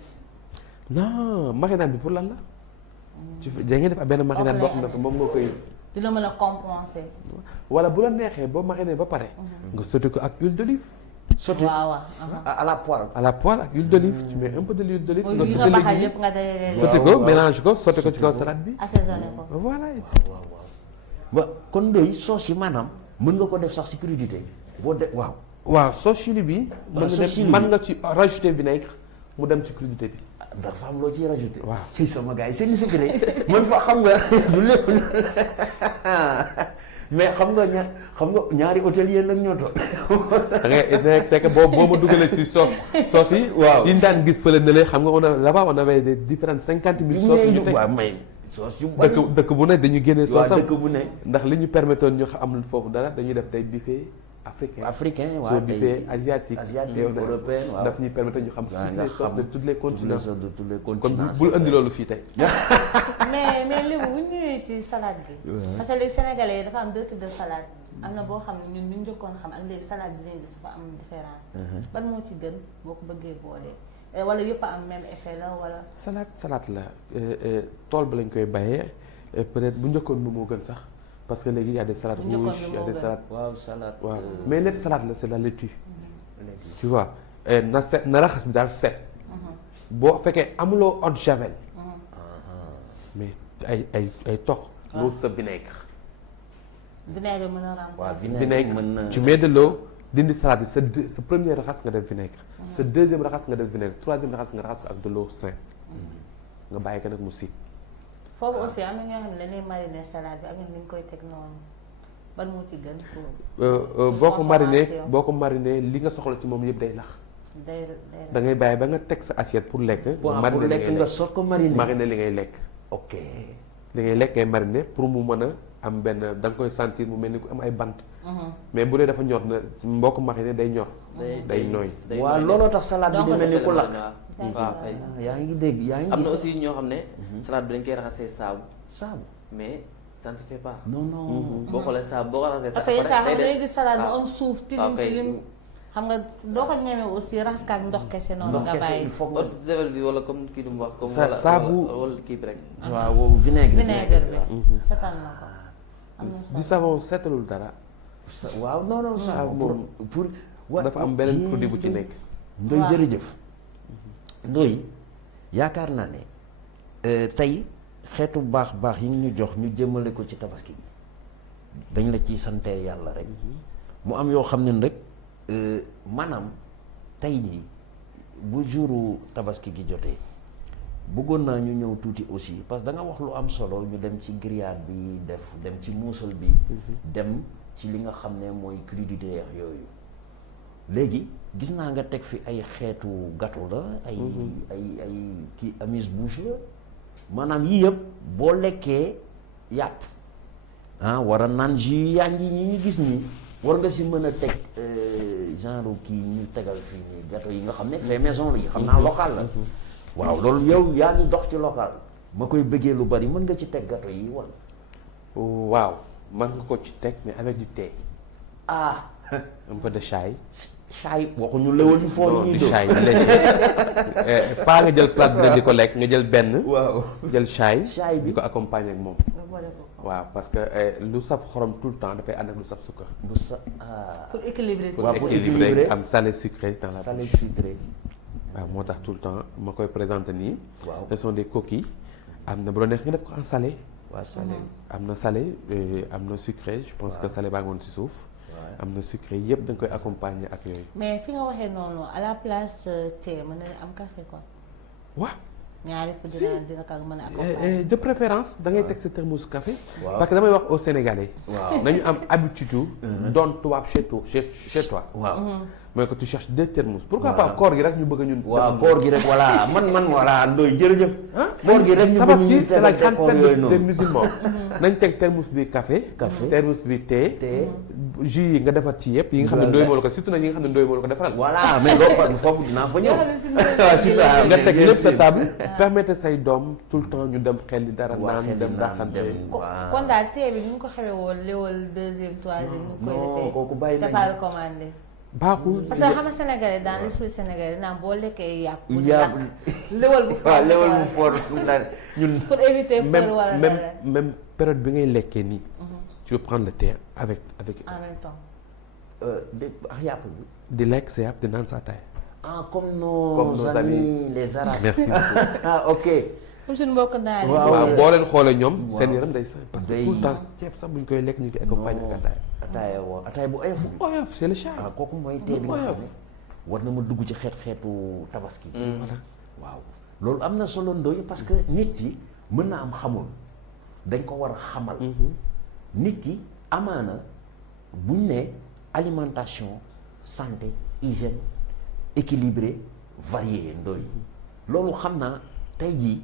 non marinade bi pour lan la. ci da ngay def ab benn marinade boo xam ne moom nga koy. dina mën a compenser. wala bu la neexee boo mariné ba pare. nga sotti ko ak huile d'olive. sotti waaw waaw. à la poêle à la poêle ak huile d'olive tu mets un peu de l'huile d'olive. mooy nga li sotti nga baxal légumes yëpp nga day sotti ko waaw, waaw. mélange ko sotti ko ci kaw salade bi. assaisonné ko. voilà. ba kon doy sauce yi maanaam mën nga ko def sax si crudité boo de waaw waaw sauce chili bi. mën nga sauce def chili mën bi. nga ci rajouter vinaigre mu dem ci crudité bi. dafa am loo ciy rajouté Waaw. ci sama gars yi c'est le secret man fa xam nga du lépp mais xam nga ñaari hôtelier nag ñoo toog da ngay c'est que boo ma dugalee ci sauce yi. waaw. yi ñu daan gis fële ne xam nga on a là-bas on avait des différentes 50 000 sauces yu ñu teg. waaw mais sauce yu bari dëkk bu ne dañu génnee waaw sauce am. dëkk bu ne ndax li ñu permettoon ñu am foofu dara dañuy def tey buffet africain. africain soo waaw buffet asiatique. asiatique te on a- européen waaw daf ñuy permettre ñu xam waaw toutes nga les sauces xam de tous les continents. de tous les kon continents bul indi loolu fii tey. mais léegi bu ñu ñëwee ci salade bi. parce que léegi sénégalais yi dafa am deux types de salade. am na boo xam ne ñun ñu njëkkoon xam ak léegi salade bi léegi dafa am différence. ban moo ci gën boo ko bëggee boole wala yëpp a am même effet la wala. salade la tool ba lañ koy bayee peut-être bu njëkkoon bi moo gën sax parce que léegi y a des salades Bu njëkkoon rouges bi y a moo des gën. salades waaw salade waaw mais lépp salade la c'est la laitue tu vois na set na raxas bi daal set boo fekkee amuloo eau de javel mais ay tox nga wut sa vinaigre vinaigre mën a waaw remplacer. vinaigre mën na tu mets de l'eau dindi salade bi sa premier raxas nga def vinaigre sa deuxième raxas nga def vinaigre troisième raxas nga raxas ak de l'eau sainte nga bàyyi ko nag mu siit foofu aussi am na ñoo xam ne dañuy mariner salade bi am na ñu ngi koy teg noonu ban moo ci gën pour. boo ko mariné li nga soxla ci moom yëpp day lax day da ngay bàyyi ba nga teg sa assiette pour lekk pour mariner li lekk ngay nga lekk soog ko mariner mariner li ngay lekk ok li ngay lekk ngay mariner pour mu mën a am benn da nga koy sentir mu mel ni ku am ay bant mais bu dee dafa ñor na boo ko mariner day ñor day nooy waaw looloo tax salade bi di mel ni ku lakk waaw kay. yaa ngi dégg yaa ngi am na gis aussi ñoo xam ne salade bi dañ koy raxasee saabu saabu mais ça ne se fait pas. non non boo xoolee saabu boo ko raxasee parce que yenn saa xam day nga des. dañuy gis salade bu waaw. am suuf tilim waaw kay. tilim xam nga doo ko ñemee aussi raxas ak ndox kese noonu ndox nga kese bàyyi il faut eau de javel bi wala comme kii du mu wax. comme Sa- wala saabu- wala kii bi rek. waaw vinaigre vinaigre bi setal na ko am na du solo. savon seetalul dara waaw non non saabu moom pour wa- dafa am beneen produit bu ci nekk Ndoy Waaw. jërëjëf Ndoy yaakaar naa ne tey xeetu baax baax yi ñu jox ñu jëmale ko ci tabaski bi dañ la ciy sante yàlla rek mu am yoo xam ne rek maanaam tey jii bu jouru tabaski gi jotee bëggoon naa ñu ñëw tuuti aussi parce que da nga wax lu am solo ñu dem ci grillade bi dem ci muusal bi dem ci li nga xam ne mooy crudité yooyu léegi gis naa nga teg fi ay xeetu gâteau la ay kii amuse-bouche la maanaam yii yëpp boo lekkee yàpp war a naan jus yaa ngi ñi ñu gis nii war nga si mën a teg genre kii ñu tegal fii nii gâteau yi nga xam ne fait maison la yi xam naa local la waaw loolu yow yaa ngi dox ci local ma koy bëggee lu bari mën nga ci teg gâteau yi wala waaw mën nga ko ci teg mais avec du thé. Un peu de chai. chai waxuñu lewal yu fort non ñuy du dóor chai léger. Pas nga jël plate bi di ko lekk nga jël benn. waaw jël chai. Chai bi di ko accompagner ak moom. nga boole ko. waaw parce que lu saf xorom tout le temps dafay ànd ak lu saf sukkar. bu sa pour équilibrer. waaw, pour équilibrer équilibrer. am salé sucré dans la salé bouche. sucré waaw moo tax tout le temps ma koy présenter nii. waaw ce sont des coquilles. am na bu la neex nga def ko en salé. waa salé am na salé am na sucré je pense que salé baa ngoon ci suuf. am na sucré yëpp da nga koy accompagner ak yooyu. mais fi nga waxee noonu à la place thé mën na am café quoi. waaw. ñaari pour dina ko mën a accompagner. De préférence da ngay teg sa thermos café. Waaw. parce que damay wax aux Sénégalais. waaw nañu am habitude. doon tubaab chez toi. waaw mooy que tu cherches deux thermos. pourquoi Voilà. pas koor gi rek ñu bëgg ñun. waaw koor gi rek voilà man voilà Ndoye jërëjëf. koor gi rek ñu bëgg Tabaski ñu c'est la grande koor yooyu fête des noonu. musulmans. nañ teg thermos bi café. Café. thermos bi thé. Thé. jus yi nga defar ci yëpp. yi nga xam ne Ndoye moo la ko surtout nag yi nga xam ne Ndoye moo la ko defaral. voilà mais doo fa foofu dinaa fa ñëw. yoo xam ne suñu waaw si waaw nga teg bien lépp sa sûr. table. permettre say doom tout le temps ñu dem xel di dara Waa naan xel di dem naan, daaxante. dem. Waaw. kon daal thé bi ñu ngi ko xamee woon léwal deuxième troisième. ñu koy non, defee kooku bàyyi c'est nañ pas ko. recommandé. baaxul. parce que xam nga sénégalais dans l'esprit sénégalais naan boo lekkee yàpp. Yàpp. léwal bu waaw fort lewal bu fort ñun. pour éviter même peur wala même dara. même période bi ngay lekkee nii. tu veux prendre le thé avec en même temps. ak yàpp bi. di lekk sa yàpp di naan sa ataaya. Comme Comme nos nos amis amis. les arabes. merci beaucoup. ah ok. comme suñu mbokk naa Waaw. waaw boo leen xoolee ñoom Waaw. seen yaram day sax parce que Day- tout le temps ceeb sax bu ñu koy lekk ñu ngi accompagner ak ataaya. ataaya waaw ataaya bu oyof. oyof c'est le chai. kooku mooy tee bi nga xam ne war na ma dugg ci xeetu tabaski. voilà waaw loolu am na solo Ndoye parce que nit yi mën na am xamul dañ ko war a xamal. nit ki amaana buñ ne alimentation santé hygiène équilibré varié Ndoye loolu xam naa tey jii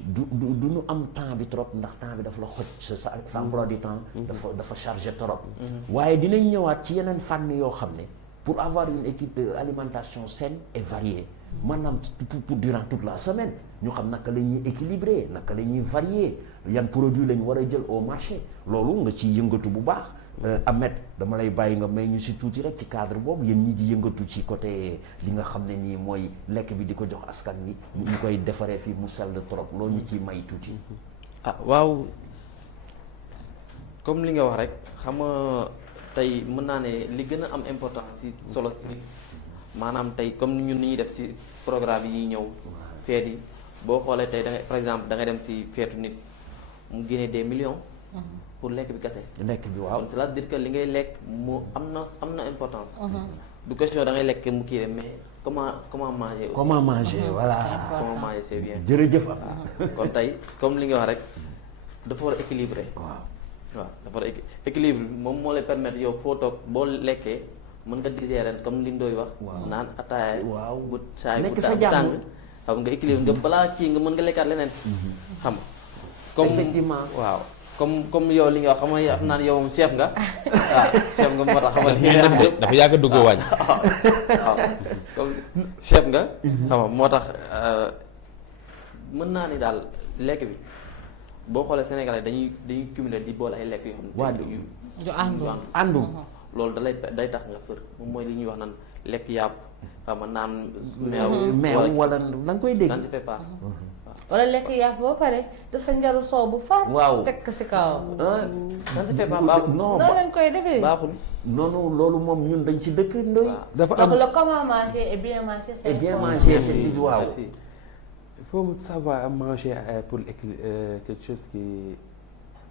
du ñu am temps bi trop ndax temps bi dafa la xoj sa emploi du temps dafa chargé trop waaye dinañ ñëwaat ci yeneen fànn yoo xam ne pour avoir une alimentation saine et variée maanaam pour durant toute la semaine ñu xam naka la ñuy équilibré naka la ñuy varié yan produit lañ war a jël au marché loolu nga ciy yëngatu bu baax Ahmed dama lay bàyyi nga may ñu si tuuti rek ci cadre boobu yéen ñi di yëngatu ci côté li nga xam ne nii mooy lekk bi di ko jox askan wi ñu koy defaree fii mu sell trop loolu ñu ciy may tuuti. waaw comme li nga wax rek xam nga tey mën naa ne li gën a am importance ci solo ci nit maanaam tey comme ñun ni ñuy def ci programme yi ñëw feet yi boo xoolee tey da ngay par exemple da ngay dem ci feetu nit mu génnee des millions pour lekk bi kese lekk bi waaw kon cela veut dire que li ngay lekk mu am na importance du question da ngay lekk mu kii rek mais comment manger aussi comment manger voilà comment manger c'est bien jërëjëf kon tey comme li nga wax rek dafa war a équilibré waaw waaw dafa war a équilibre bi moom moo lay permettre yow foo toog boo lekkee mën nga digérer comme li Ndoye wax naan ataaya waaw bu saay bu nekk sa jàmm tàng xam nga équilibre nga balaa kii nga mën nga lekkaat leneen xam nga comme effectivement waaw comme yow li nga wax xam nga xam naa ne yow moom chef nga waaw chef nga moo tax xamal li nga def dafa yàgg a dugg wàññ. waaw comme chef nga xam nga moo tax mën naa ni daal lekk bi boo xoolee Sénégalais dañuy cumuler di boole ay lekk yoo xam ne Waa du àndu. àndu loolu day tax nga fër moom mooy li ñuy wax naan lekk yàpp xam nga naan meew meew wala da nga koy dégg ça ne se fait pas wala lekk yàpp ba pare def sa njaru soow bu far. waaw teg ko si kaw. ça ne se fait pas baaxul non noonu lañ koy defee. baaxul noonu loolu moom ñun dañ ci dëkk Ndoye dafa donc am le comment manger et bien manger c'est et bien important. manger c'est du waaw merci il faut savoir manger pour quelque chose qui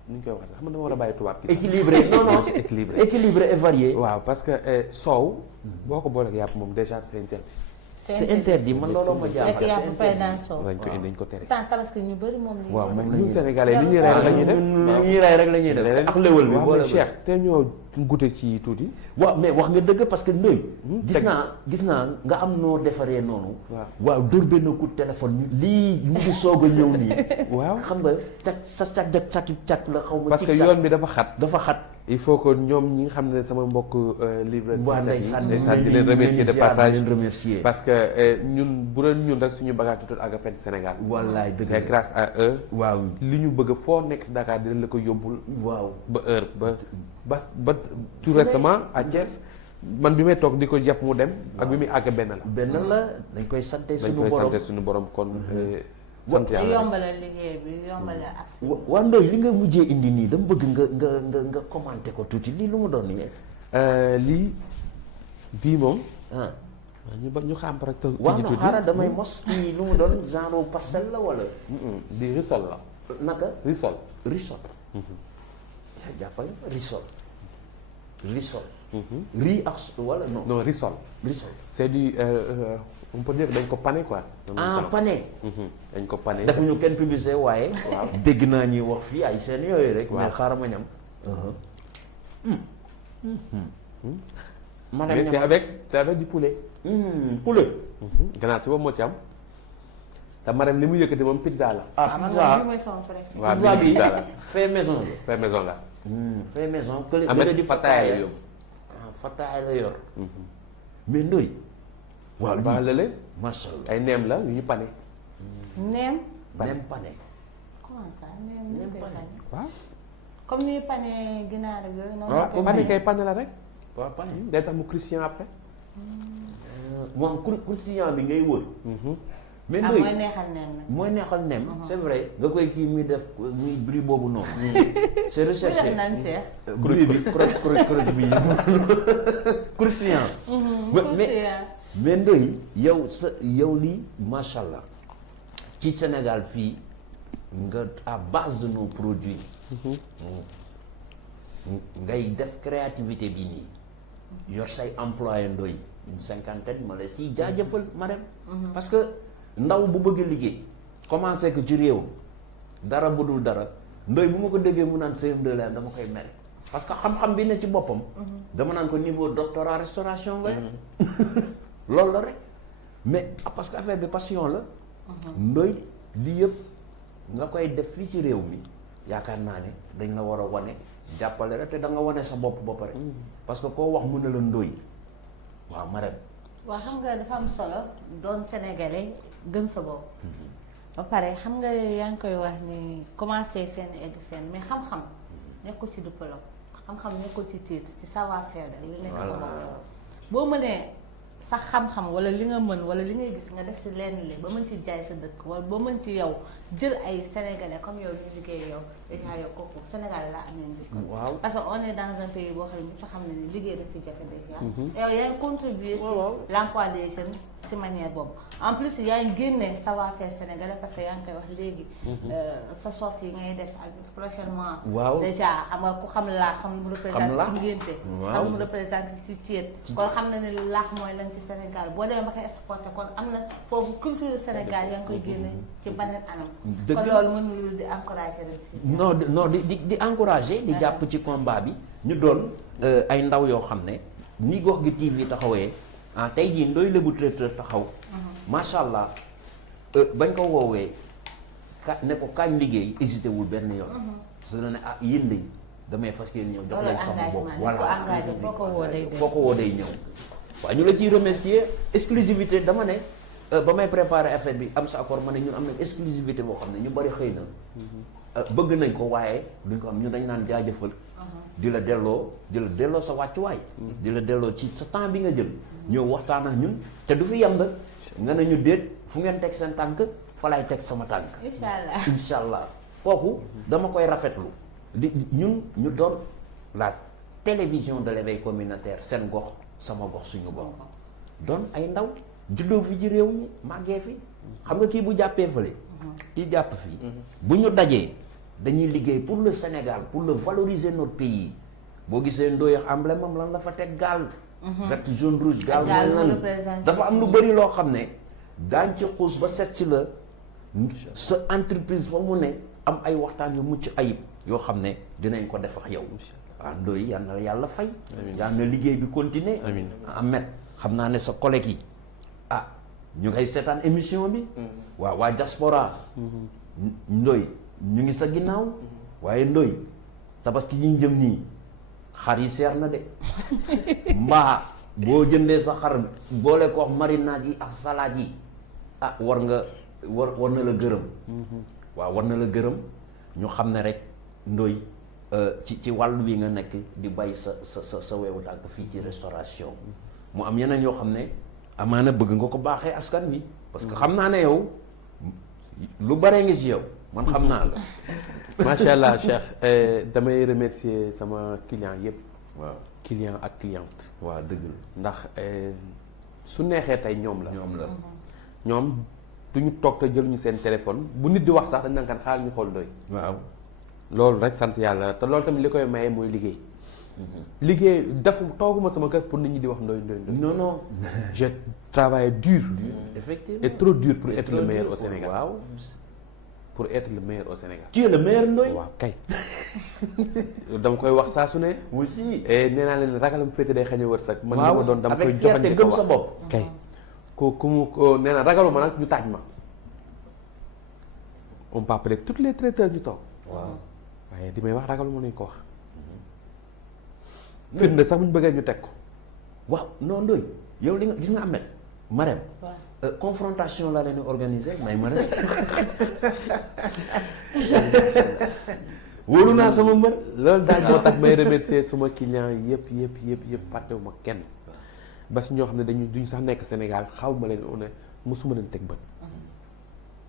nu ñu koy waxee xam nga dama war a bàyyi tubaab ki équilibré non non équilibré équilibré et varié waaw parce que soow boo ko booleeg yàpp moom déjà c'est interdit. c'est interdit man looloo ma lekk jaaxal yàpp c'est ba pare interdit daan soow. dañ ko tere. tant tabaski ñu bëri moom la waaw moom la ñun ñuy Sénégalais li ñuy rey la ñuy def. lu ñuy rey rek la ñuy def ak léwal bi waaw boole mais Cheikh te ñoo goûter ci tuuti. waaw mais wax nga dëgg parce que Ndoye. teg gis naa nga am noo defaree noonu. waaw waaw dóor benn coup de téléphone lii ñu ngi soog a ñëw nii. waaw xam nga càq la xaw ma. parce que yoon bi dafa xat. dafa xat. il faut que ñoom ñi nga xam ne sama mbokk livre waa ndeysaan di leen remercier de passage leen remercier. parce que ñun bu doon ñun rek suñu bagage tutul ak fenn Sénégal. wallaay dëgg c'est grâce à eux. waaw li ñu bëgg foo nekk si Dakar dinañ la ko yóbbul. waaw ba heure ba tout récemment à Thiès man bi may toog di ko jàpp mu dem. ak bi muy àgg benn la. benn la dañ koy sante dañ suñu koy borom sante suñu borom kon. sant te yàlla yombalal liggéey bi yombalal accès. waa Ndoye li nga mujjee indi nii dama bëgg nga commenté ko tuuti lii lu mu doon nii. lii bii moom. ah ñu xam rek. waaw non xaaral damay mos kii lu mu doon genre pastel la wala. di risol la. naka risol. risol. jàppale risol. riz ak wala non. non risol. risol. c'est du on peut dire dañ ko pané quoi. pané. dañ ko pané. defuñu kenn publicité waaye. waaw dégg naa ñuy wax fii ay seen yooyu rek. mais xaaral ma ñam. mais c'est avec du poulet. poulet. ganaar si boobu moo ci am. te Marème li mu yëkkati moom pizza la. pizza bi mooy sama préféré. waaw pizza bi pizza la. fait maison la. fait maison la. fait maison. kële Ahmed di fataaya la yóbbu. fataaya la yor. mais Ndoye. waaw ba lële. macha allah ay neem la yu ñu pané. neem. nem pané. comment ça neem ñu koy pané. waaw. comme ni pané ginaar ak yooyu noonu. waaw la koy pané pané. kay pané la rek. waaw pané. day tax mu christian après. moom croustillant bi ngay wër. mais ah Ndoye mooy neexal neem nag. mooy neexal nem. c'est vrai nga koy kii muy def muy bruit boobu noonu. c'est bu recherché. def naan Cheikh. bruit bi croc bi croustillant. mais Ndoye yow lii macha allah ci Sénégal fii nga à base de nos produits. ngay def créativité bi nii. yor say employé Ndoye une cinquantaine ma la si jaajëfal ma dem. parce que ndaw bu bëgg liggéey. commencé que ci réew dara bu dul dara Ndoye bu ma ko déggee mu naan CM2 la dama koy mere. parce que xam-xam bi ne ci boppam. dama naan ko niveau doctorat restauration nga. loolu la rek mais parce que affaire bi passion la. Ndoye lii yëpp nga koy def fii ci réew mi yaakaar naa ne dañ la war a wane jàppale rek te da nga wane sa bopp ba pare. parce que koo wax mu ne la Ndoye waaw Marème. waaw xam nga dafa am solo doon sénégalais gëm sa bopp. ba pare xam nga yaa ngi koy wax ni commencé fenn egg fenn mais xam-xam nekkul ci diplôme xam-xam nekkul ci titre ci savoir faire li nekk sa bopp boo mënee sax xam-xam wala li nga mën wala li ngay gis nga def si lenn li ba mën ci jaay sa dëkk wala ba mën ci yow jël ay sénégalais comme yow ñu liggéey yow déjà yow kooku Sénégal laa amee njukkal. waaw parce que on est dans un pays boo xam ne ñu fa xam ne ni liggéey daf fi jafe déjà. yow yaa ngi contribuer si l'emploi des jeunes si manière boobu en plus yaa ngi génne savoir-faire sénégalais parce que yaa ngi koy wax léegi. sa sortie yi ngay def ak prochainement. waaw déjà xam nga ku xam laax xam lu mu représenté ci ngénte. waaw xam lu mu représenté ci ceet. kon xam na ne laax mooy lan ci Sénégal boo demee ba koy exporté kon am na foofu culture Sénégal yaa ngi koy génne ci beneen anam. dëgg kon loolu mënul di encouragé rek si. non di encouragé di jàpp ci combat bi ñu doon ay ndaw yoo xam ne ni Gox gi TV taxawee tey jii Ndoye Lebou Traiteur taxaw macha allah bañ ko woowee ne ko kañ liggéey hésité wul benn yoon parce que na ne yéen de damay fas yéene ñëw jox leen sama bopp voilà foo ko woo day ñëw waaw ñu la ciy remercier exclusivité dama ne ba may préparer affaire bi am sa accord ma ne ñun am nañ exclusivité boo xam ne ñu bari xëy na bëgg nañ ko waaye duñ ko am ñun dañ naan jaajëfal di la delloo sa wàccuwaay di la delloo ci sa temps bi nga jël ñëw waxtaan ak ñun te du fi yem nga ne ñu déet fu ngeen teg seen tànk fa laay teg sama tànk incha allah kooku dama koy rafetlu di ñun ñu doon la télévision de l'éveil communautaire seen gox sama gox suñu gox doon ay ndaw juddoo fi ci réew mi màggee fi xam nga kii bu jàppee fële kii jàpp fii bu ñu dajee dañuy liggéey pour le Sénégal pour le valoriser notre pays boo gisee Ndoye emblème am lan la fa teg gaal vert jaune rouge gaal mooy lan dafa am lu bëri loo xam ne daañ ci xuus ba set si la sa entreprise fa mu ne am ay waxtaan yu mucc ayib yoo xam ne dinañ ko def ak yow Ndoye yal na yàlla fay. yal na liggéey bi continuer. amiin Ahmed xam naa ne sa collègue yi ñu ngay seetaan émission bi. waa diaspora. Ndoye ñu ngi sa ginnaaw. waaye Ndoye tabaski ñu jëm nii xar yi seer na de mbaa boo jëndee sa xar boole ko marinade yi ak salade yi war na la gërëm. waaw war na la gërëm ñu xam ne rek Ndoye ci wàllu wi nga nekk di bàyyi sa weewu tànk fii ci restauration mu am yeneen yoo xam ne amaana bëgg nga ko baaxee askan wi parce que xam naa ne yow lu baree ngi ci yow man xam naa la. macha allah Cheikh damay remercier sama client yëpp. waaw client ak cliente. waaw dëgg la ndax su neexee tey ñoom la. ñoom du ñu toog te jëluñu seen téléphone bu nit di wax sax dañ naan kan xaaral ñu xool Ndoye. waaw loolu rek sant yàlla te loolu tamit li koy maye mooy liggéey. liggéey tooguma sama kër pour nit ñi di wax Ndoye. non. je travaille dur. effectivement et trop dur pour être le meilleur au Sénégal. waaw. pour être le meilleur au Sénégal. tu es le meilleur Ndoye. waaw kay. dama koy wax saa su ne. aussi. et nee naa leen ragalam féete day xañ a wërsëg. man li waaw ma doon dama koy avec joxante fierté ko gëm wax sa bopp. kay ku mu nee na ragaluma nag ñu taaj ma. on peut appeler tous les traiteurs ñu toog. waaw waaye di may wax ragaluma nañu ko wax. firnde sax bu ñu bëggee ñu teg ko. waaw non Ndoye yow li nga gis nga am nag Marème. confrontation laa leen di organiser may Marème. wóolu naa sama mbër. loolu daal moo tax may remercier suma client yëpp fàttewuma kenn. ba si ñoo xam ne duñ sax nekk Sénégal xaw ma leen ne mosuma leen teg bët.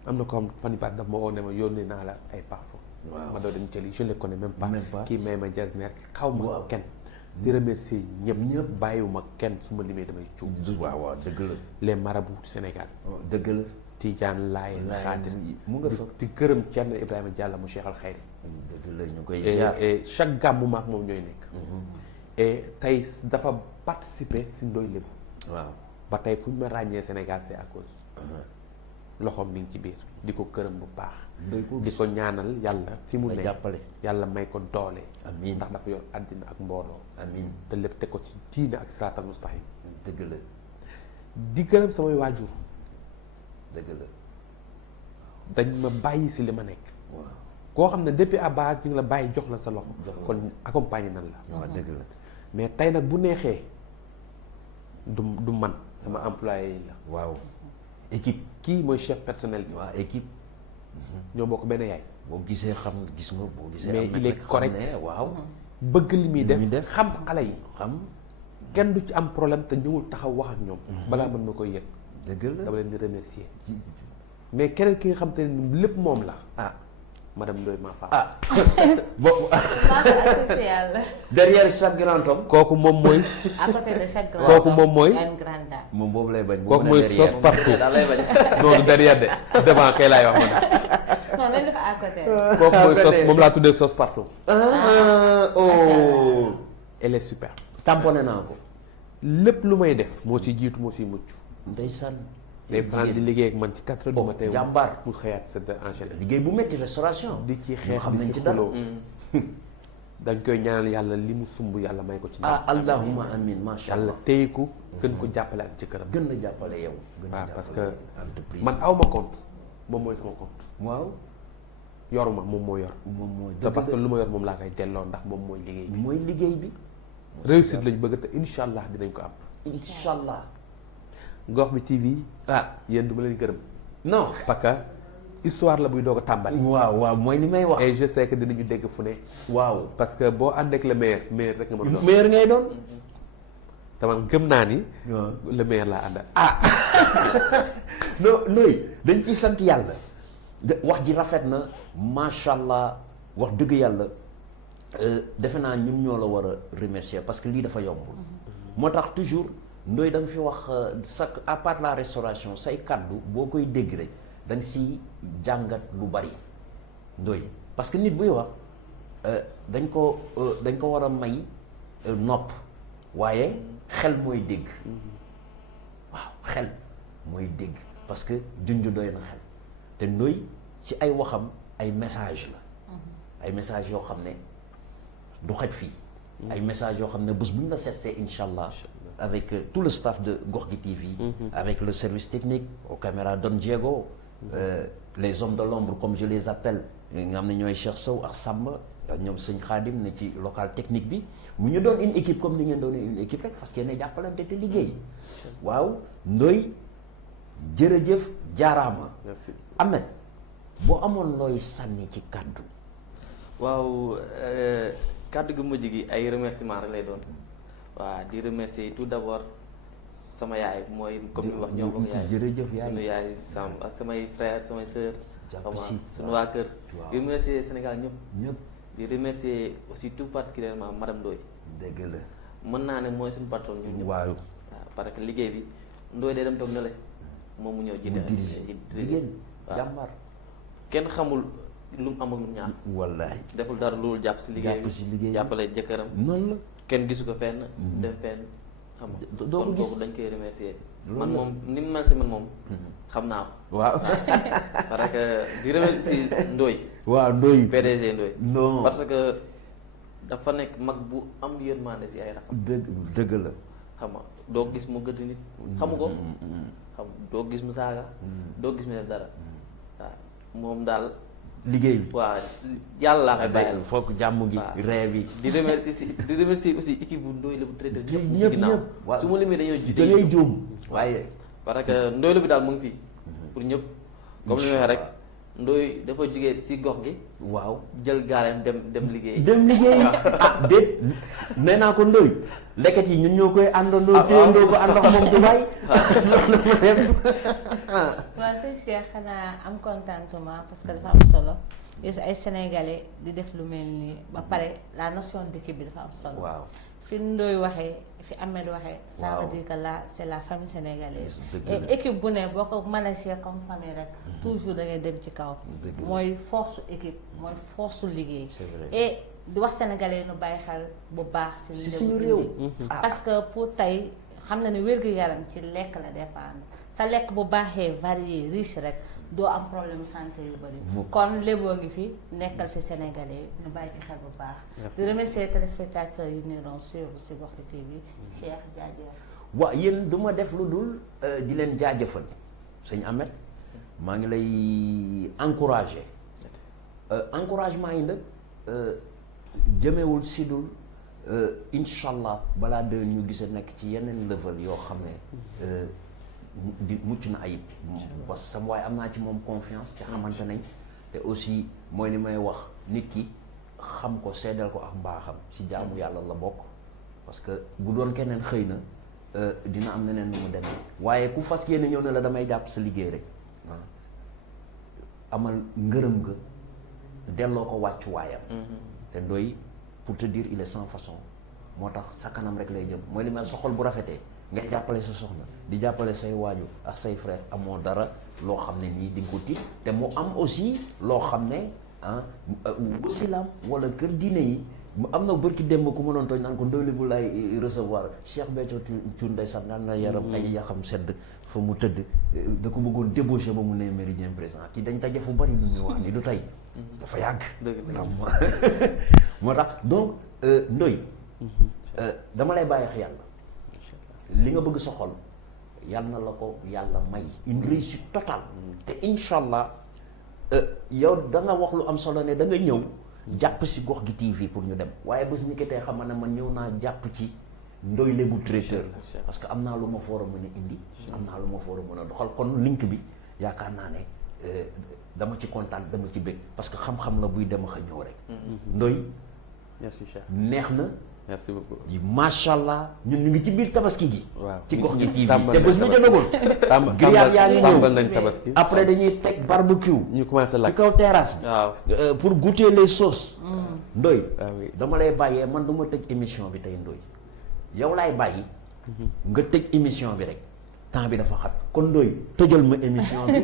am na ko xam fan yii baax daf ma woo ne ma yónnee naa la ay parfum. waaw ma doon dem jëli je ne connais même pas. même pas kii may ma jasner xaw ma kenn. di remercier ñëpp bàyyiwuma kenn su ma limee damay cuub. waaw dëgg la. les marabouts du Sénégal. dëgg la. Tidiane Laye Xaadir mu nga fa di gërëm Thierno Ibrahima Diallo mu Cheikh Al Khayri. dëgg la ñu koy ziar. et chaque gàmmu maak moom ñooy nekk. et tey dafa participer si Ndoye Lébu. waaw ba tey fu ñu ma ràññee Sénégal c'est à cause. loxoom mi ngi ci biir di ko gërëm bu baax. di ko ñaanal yàlla fi mu ne jàppale yàlla may ko doole. amiin ndax dafa yor àddina ak mbooloo. amiin te lépp teg ko ci diina ak siraatal mustaqim. dëgg la. di gërëm samay waajur. dëgg la. dañ ma bàyyi si li ma nekk. waaw koo xam ne depuis à base ñu ngi la bàyyi jox la sa loxo. kon accompagner nan la. waaw dëgg la. mais tey nag bu neexee du man sama employé yi la. waaw équipe. kii mooy chef personnel bi. waaw équipe. ñoo bokk benn yaay. boo gisee xam gis nga boo gisee. mais il est correct waaw. bëgg li muy def xam xale yi. xam kenn du ci am problème te ñëwul taxaw wax ak ñoom. balaa mën ma koy yëg. dëgg la dama leen di remercier. mais keneen ki nga xam te ne lépp moom la. madame Ndoye maa fa. bon. associé yàlla. derrière chaque grand homme. kooku moom mooy. à côté de chaque grand kooku moom mooy. une grande dame. moom boobu lay bañ. kooku mooy sos partout. daal lay bañ. non du derrière de devant kay laay wax ma ne. non nañ def à côté. kooku mooy sos moom laa tuddee sos partout. oh. elle est super. tamponné naa ko. lépp lu may def moo ci jiitu moo ciy mucc. ndeysaan. day faral di liggéey ak man ci 4 heures du matin. jàmbaar mu xëyaat sa enchaîné. liggéey bu métti restauration. di ci xeex xam nañ di ci ci dara. xuloo. dañ koy ñaanal yàlla li mu sumb yàlla may ko ci ndam. allahumma amin macha yàlla allah. téye ko gën ko jàppale ak jëkkëram. gën la jàppale yow. gën la waaw parce que jàppale entreprise. man aw ma compte moom mooy sama compte. waaw. yoruma moom moo yor. moom mooy te parce que lu ma yor moom laa koy delloo ndax moom mooy liggéey bi. mooy liggéey bi. réussite lañ bëgg te incha allah dinañ ko am. incha allah. Gox bi TV. yéen du ma leen gërëm. non. parce que histoire la buy doog a tàmbali. waaw mooy li may wax. et je sais que dinañu dégg fu ne. waaw. parce que boo ànd ak le meilleur rek nga mën a doon. meilleur ngay doon. te man gëm naa ni. waaw. le meilleur laa àndal. non Ndoye dañ ciy sant yàlla. wax ji rafet na macha allah wax dëgg yàlla defe naa ñun ñoo la war a remercier parce que lii dafa yomb. moo tax toujours Ndoye da nga fi wax sa à part la restauration say kaddu boo koy dégg rek da nga si jàngat lu bari Ndoye parce que nit buy wax dañ ko war a may nopp waaye xel mooy dégg waaw xel mooy dégg parce que junj doy na xel te Ndoye ci ay waxam ay message la ay message yoo xam ne du xaj fii ay messages yoo xam ne bés bu ñu la seetsee incha allah avec tout le staff de Gorgui TV. avec le service technique aux caméras Don Diego. les hommes de l'ombre comme je les appelle nga xam ne ñooy Cheikh Sow ak Samba ñoom sëñ Khadim ne ci local technique bi mu ñu doon une équipe comme ni ngeen doon une équipe rek parce que ne jàppalante te liggéey waaw Ndoye jërëjëf jaaraama. merci Ahmed boo amoon looy sànni ci kàddu. waaw kàddu gu mujj gi ay remerciement rek lay doon waaw di remercier tout d'abord sama yaay mooy comme ni wax ñoo bokk yaay jërëjëf yaay sunu yaay ak samay frères samay sœurs jàpp si sunu waa kër waaw. di remercier Sénégal ñëpp di remercier aussi tout particulièrement madame Ndoye dëgg la mën naa ne mooy suñu patron ñun ñëpp waaw waaw parce que liggéey bi Ndoye day dem toog na le moom mu ñëw mu jiite dirigé jigéen waaw jàmbar kenn xamul lu mu am ak lu mu ñàkk wallahi deful dara loolu jàpp si liggéey jàpp si liggéey bi. jàppale jëkkëram noonu la kenn gisu ko fenn dem fenn xam nga doo ko kon gis. kooku dañ koy remercier Loolu man la. moom ni mu mel si man moom xam naa ko waaw parce que di remercier Ndoye waaw Ndoye PDG Ndoye non parce que dafa nekk mag bu am yërmande si ay rakam dëgg la xam nga doo gis mu gëdd nit xamu ko xam doo gis mu saaga doo gis mu def dara waaw moom daal liggéey bi waaw yàlla laa koy bàyyil foog jàmm gi waaw. ree bi di remercier aussi équipe bu Ndoye la bu traité ñëpp si ñëpp ginnaaw waaw. su ma limee dañoo da ngay juum waaye parce que Ndoye la bi daal mu ngi fii pour ñëpp comme li may waxee rek Ndoye dafa jógee si gox gi waaw jël gaaleem dem liggéey dem liggéey ah déet nee naa ko Ndoye lekkat yi ñun ñoo koy àndandoo téyandoo ko ànd ak moom di bàyyi soxna ma dem waaw sëñ Cheikh xanaa am contentement parce que dafa am solo gis ay sénégalais di def lu mel nii ba pare la notion d'équipe bi dafa am solo. waaw fi Ndoye waxee fi Ahmed waxee. ça waaw. veut dire que là c'est la famille sénégalaise. dëgg et la. équipe bu ne boo ko managé comme famille rek. toujours da ngay dem ci kaw. Dëgg la. mooy force équipe mooy force liggéey. C'est vrai. et di wax sénégalais yi nu bàyyi xel bu baax. si Si li suñu indi. réew. parce que pour tey xam na ne wér-gu-yaram ci lekk la dépendre sa lekk bu baaxee varié riche rek doo am problème santé yu bëri. Mukk. kon léboo ngi fi nekkal fi sénégalais ñu bàyyi ci xel bu baax. Merci. di remercier téléspectateurs yi ñu doon suivre si Gorgui TV Cheikh jaajëf. waaw yéen du ma def lu dul di leen jaajëfal sëñ Ahmed maa ngi lay encourager encouragement yi nag jëmewul si dul incha allah balaa de ñu gise nekk ci yeneen level yoo xam ne di mucc na ayib parce que sama waaye am naa ci moom confiance te xamante nañ te aussi mooy li may wax nit ki xam ko seddal ko ak mbaaxam si jaamu yàlla la bokk parce que bu doon keneen xëy na dina am neneen nu mu demee waaye ku fas yéene ñëw ne la damay jàpp sa liggéey rek amal ngërëm nga delloo ko wàccuwaayam te Ndoye pour te dire il est sans façon moo tax sa kanam rek lay jëm mooy li mel sa xol bu rafetee nga jàppale sa soxna di jàppale say waajur ak say frère amoo dara loo xam ne nii di nga ko tiit te mu am aussi loo xam ne wasilaam wala kër diine yi mu am na bërki démb ku ma doon tooñ naan ko Ndoye bu lay recevoir Cheikh Béthio Thioune ndeysaan naan na yaram ay yaxam sedd fa mu tëdd da ko bëggoon débauché ba mu ne méridien président kii dañ taje fu bari lu ñuy wax ni du tey dafa yàgg moo tax donc Ndoye dama lay bàyyi yàlla li nga bëgg sa xol yàlla na la ko yàlla may une réussite totale te incha allah yow da nga wax lu am solo ne da nga ñëw jàpp si Gorgui TV pour ñu dem waaye bés ni ko tey xam ne man ñëw naa jàpp ci Ndoye Lébu traiteur parce que am naa lu ma fa war a mën a indi am naa lu ma fa war a mën a doxal kon link bi yaakaar naa ne dama ci kontaan dama ci bëgg parce que xam-xam la buy dem a ñëw rek Ndoye merci Cheikh neex na merci beaucoup. macha allah ñun ñu ngi ci biir tabaski gi. waaw ci Gorgui TV tàmbal te bés bu jotagul. grillade yaa ngi tàmbal ñëw nañ tabaski. après dañuy teg barbecue. ñu commencé ci lakk. kaw terrasse bi. waaw pour goûter les sauces. Ndoye ah oui. dama lay bàyyee man du ma tëj émission bi tey Ndoye yow laay bàyyi. nga tëj émission bi rek temps bi dafa xat kon Ndoye tëjal ma émission bi.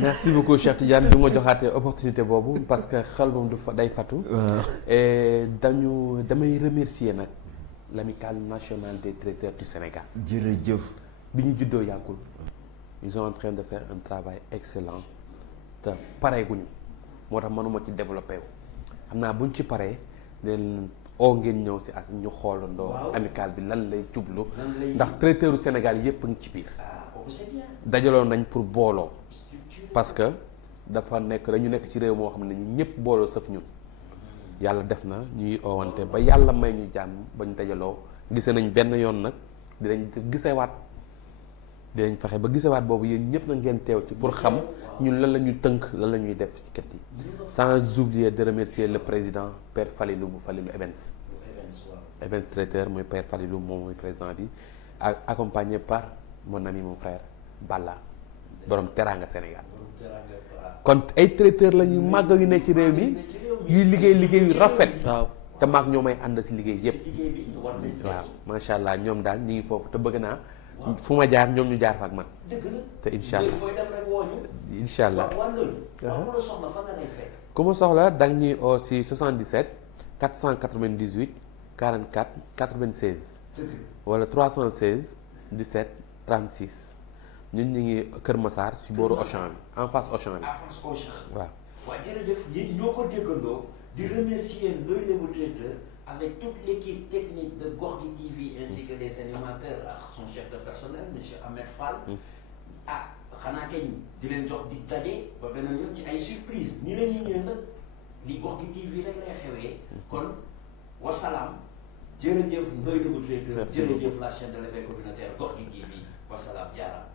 merci beaucoup Cheikh Tidiane du ma joxaatee opportunité boobu parce que xel moom du fa day fatu. et damay remercier nag l'amicale nationale des traiteurs du Sénégal. jërëjëf. bi ñu juddoo yàggul. ils sont en train de faire un travail excellent te pareeguñu moo tax mënuma ci développé wu xam naa buñ ci paree dinañ oo ngeen ñëw si as ñu xoolandoo amical bi lan lay jublu ndax traiteur u Sénégal yépp a ngi ci biir dajaloo nañ pour booloo parce que dafa nekk dañu nekk ci réew moo xam ne ñu ñëpp booloo sëf ñun yàlla def na ñuy oowante ba yàlla may ñu jàmm ba ñu dajaloo gise nañ benn yoon nag dinañ gisewaat dinañ fexe ba gisewaat boobu yéen ñëpp na ngeen teew ci pour xam ñun lan la ñuy tënk lan la ñuy def ci kët yi sans oublier de remercier le président Père Falilou bu Falilou Events traiteur mooy Père Falilou moom mooy président bi ak accompagné par mon ami mon frère Balla borom Teranga Sénégal kon ay traiteur la ñu màgg yu ne ci réew mi yuy liggéey yu rafet te maag ñoo may ànd si liggéey yépp waaw macha allah ñoom daal ñu ngi foofu te bëgg naa fu ma jaar ñoom ñu jaar fa ak man te incha allah incha allah ku ma soxla da nga ñuy oo si 77 498 44 96 wala 316 17 36 ñun ñu ngi Kër Massar si booru Auchan bi en face Auchan bi. waaw. waaw jërëjëf yéen ñoo ko déggandoo di remercier Ndoye le traiteur avec toute l'équipe technique de Gorgui TV ainsi que les animateurs ak son chef de personnel monsieur Ahmed Fall. xanaa kañ di leen jox di daje ba beneen yoon ci ay surprise nii la ñuy ñëw nag li Gorgui TV rek lay xewee kon wasalaam jërëjëf Ndoye le traiteur jërëjëf la chaîne de l'éveil communautaire Gorgui TV wasalaam jaaraam.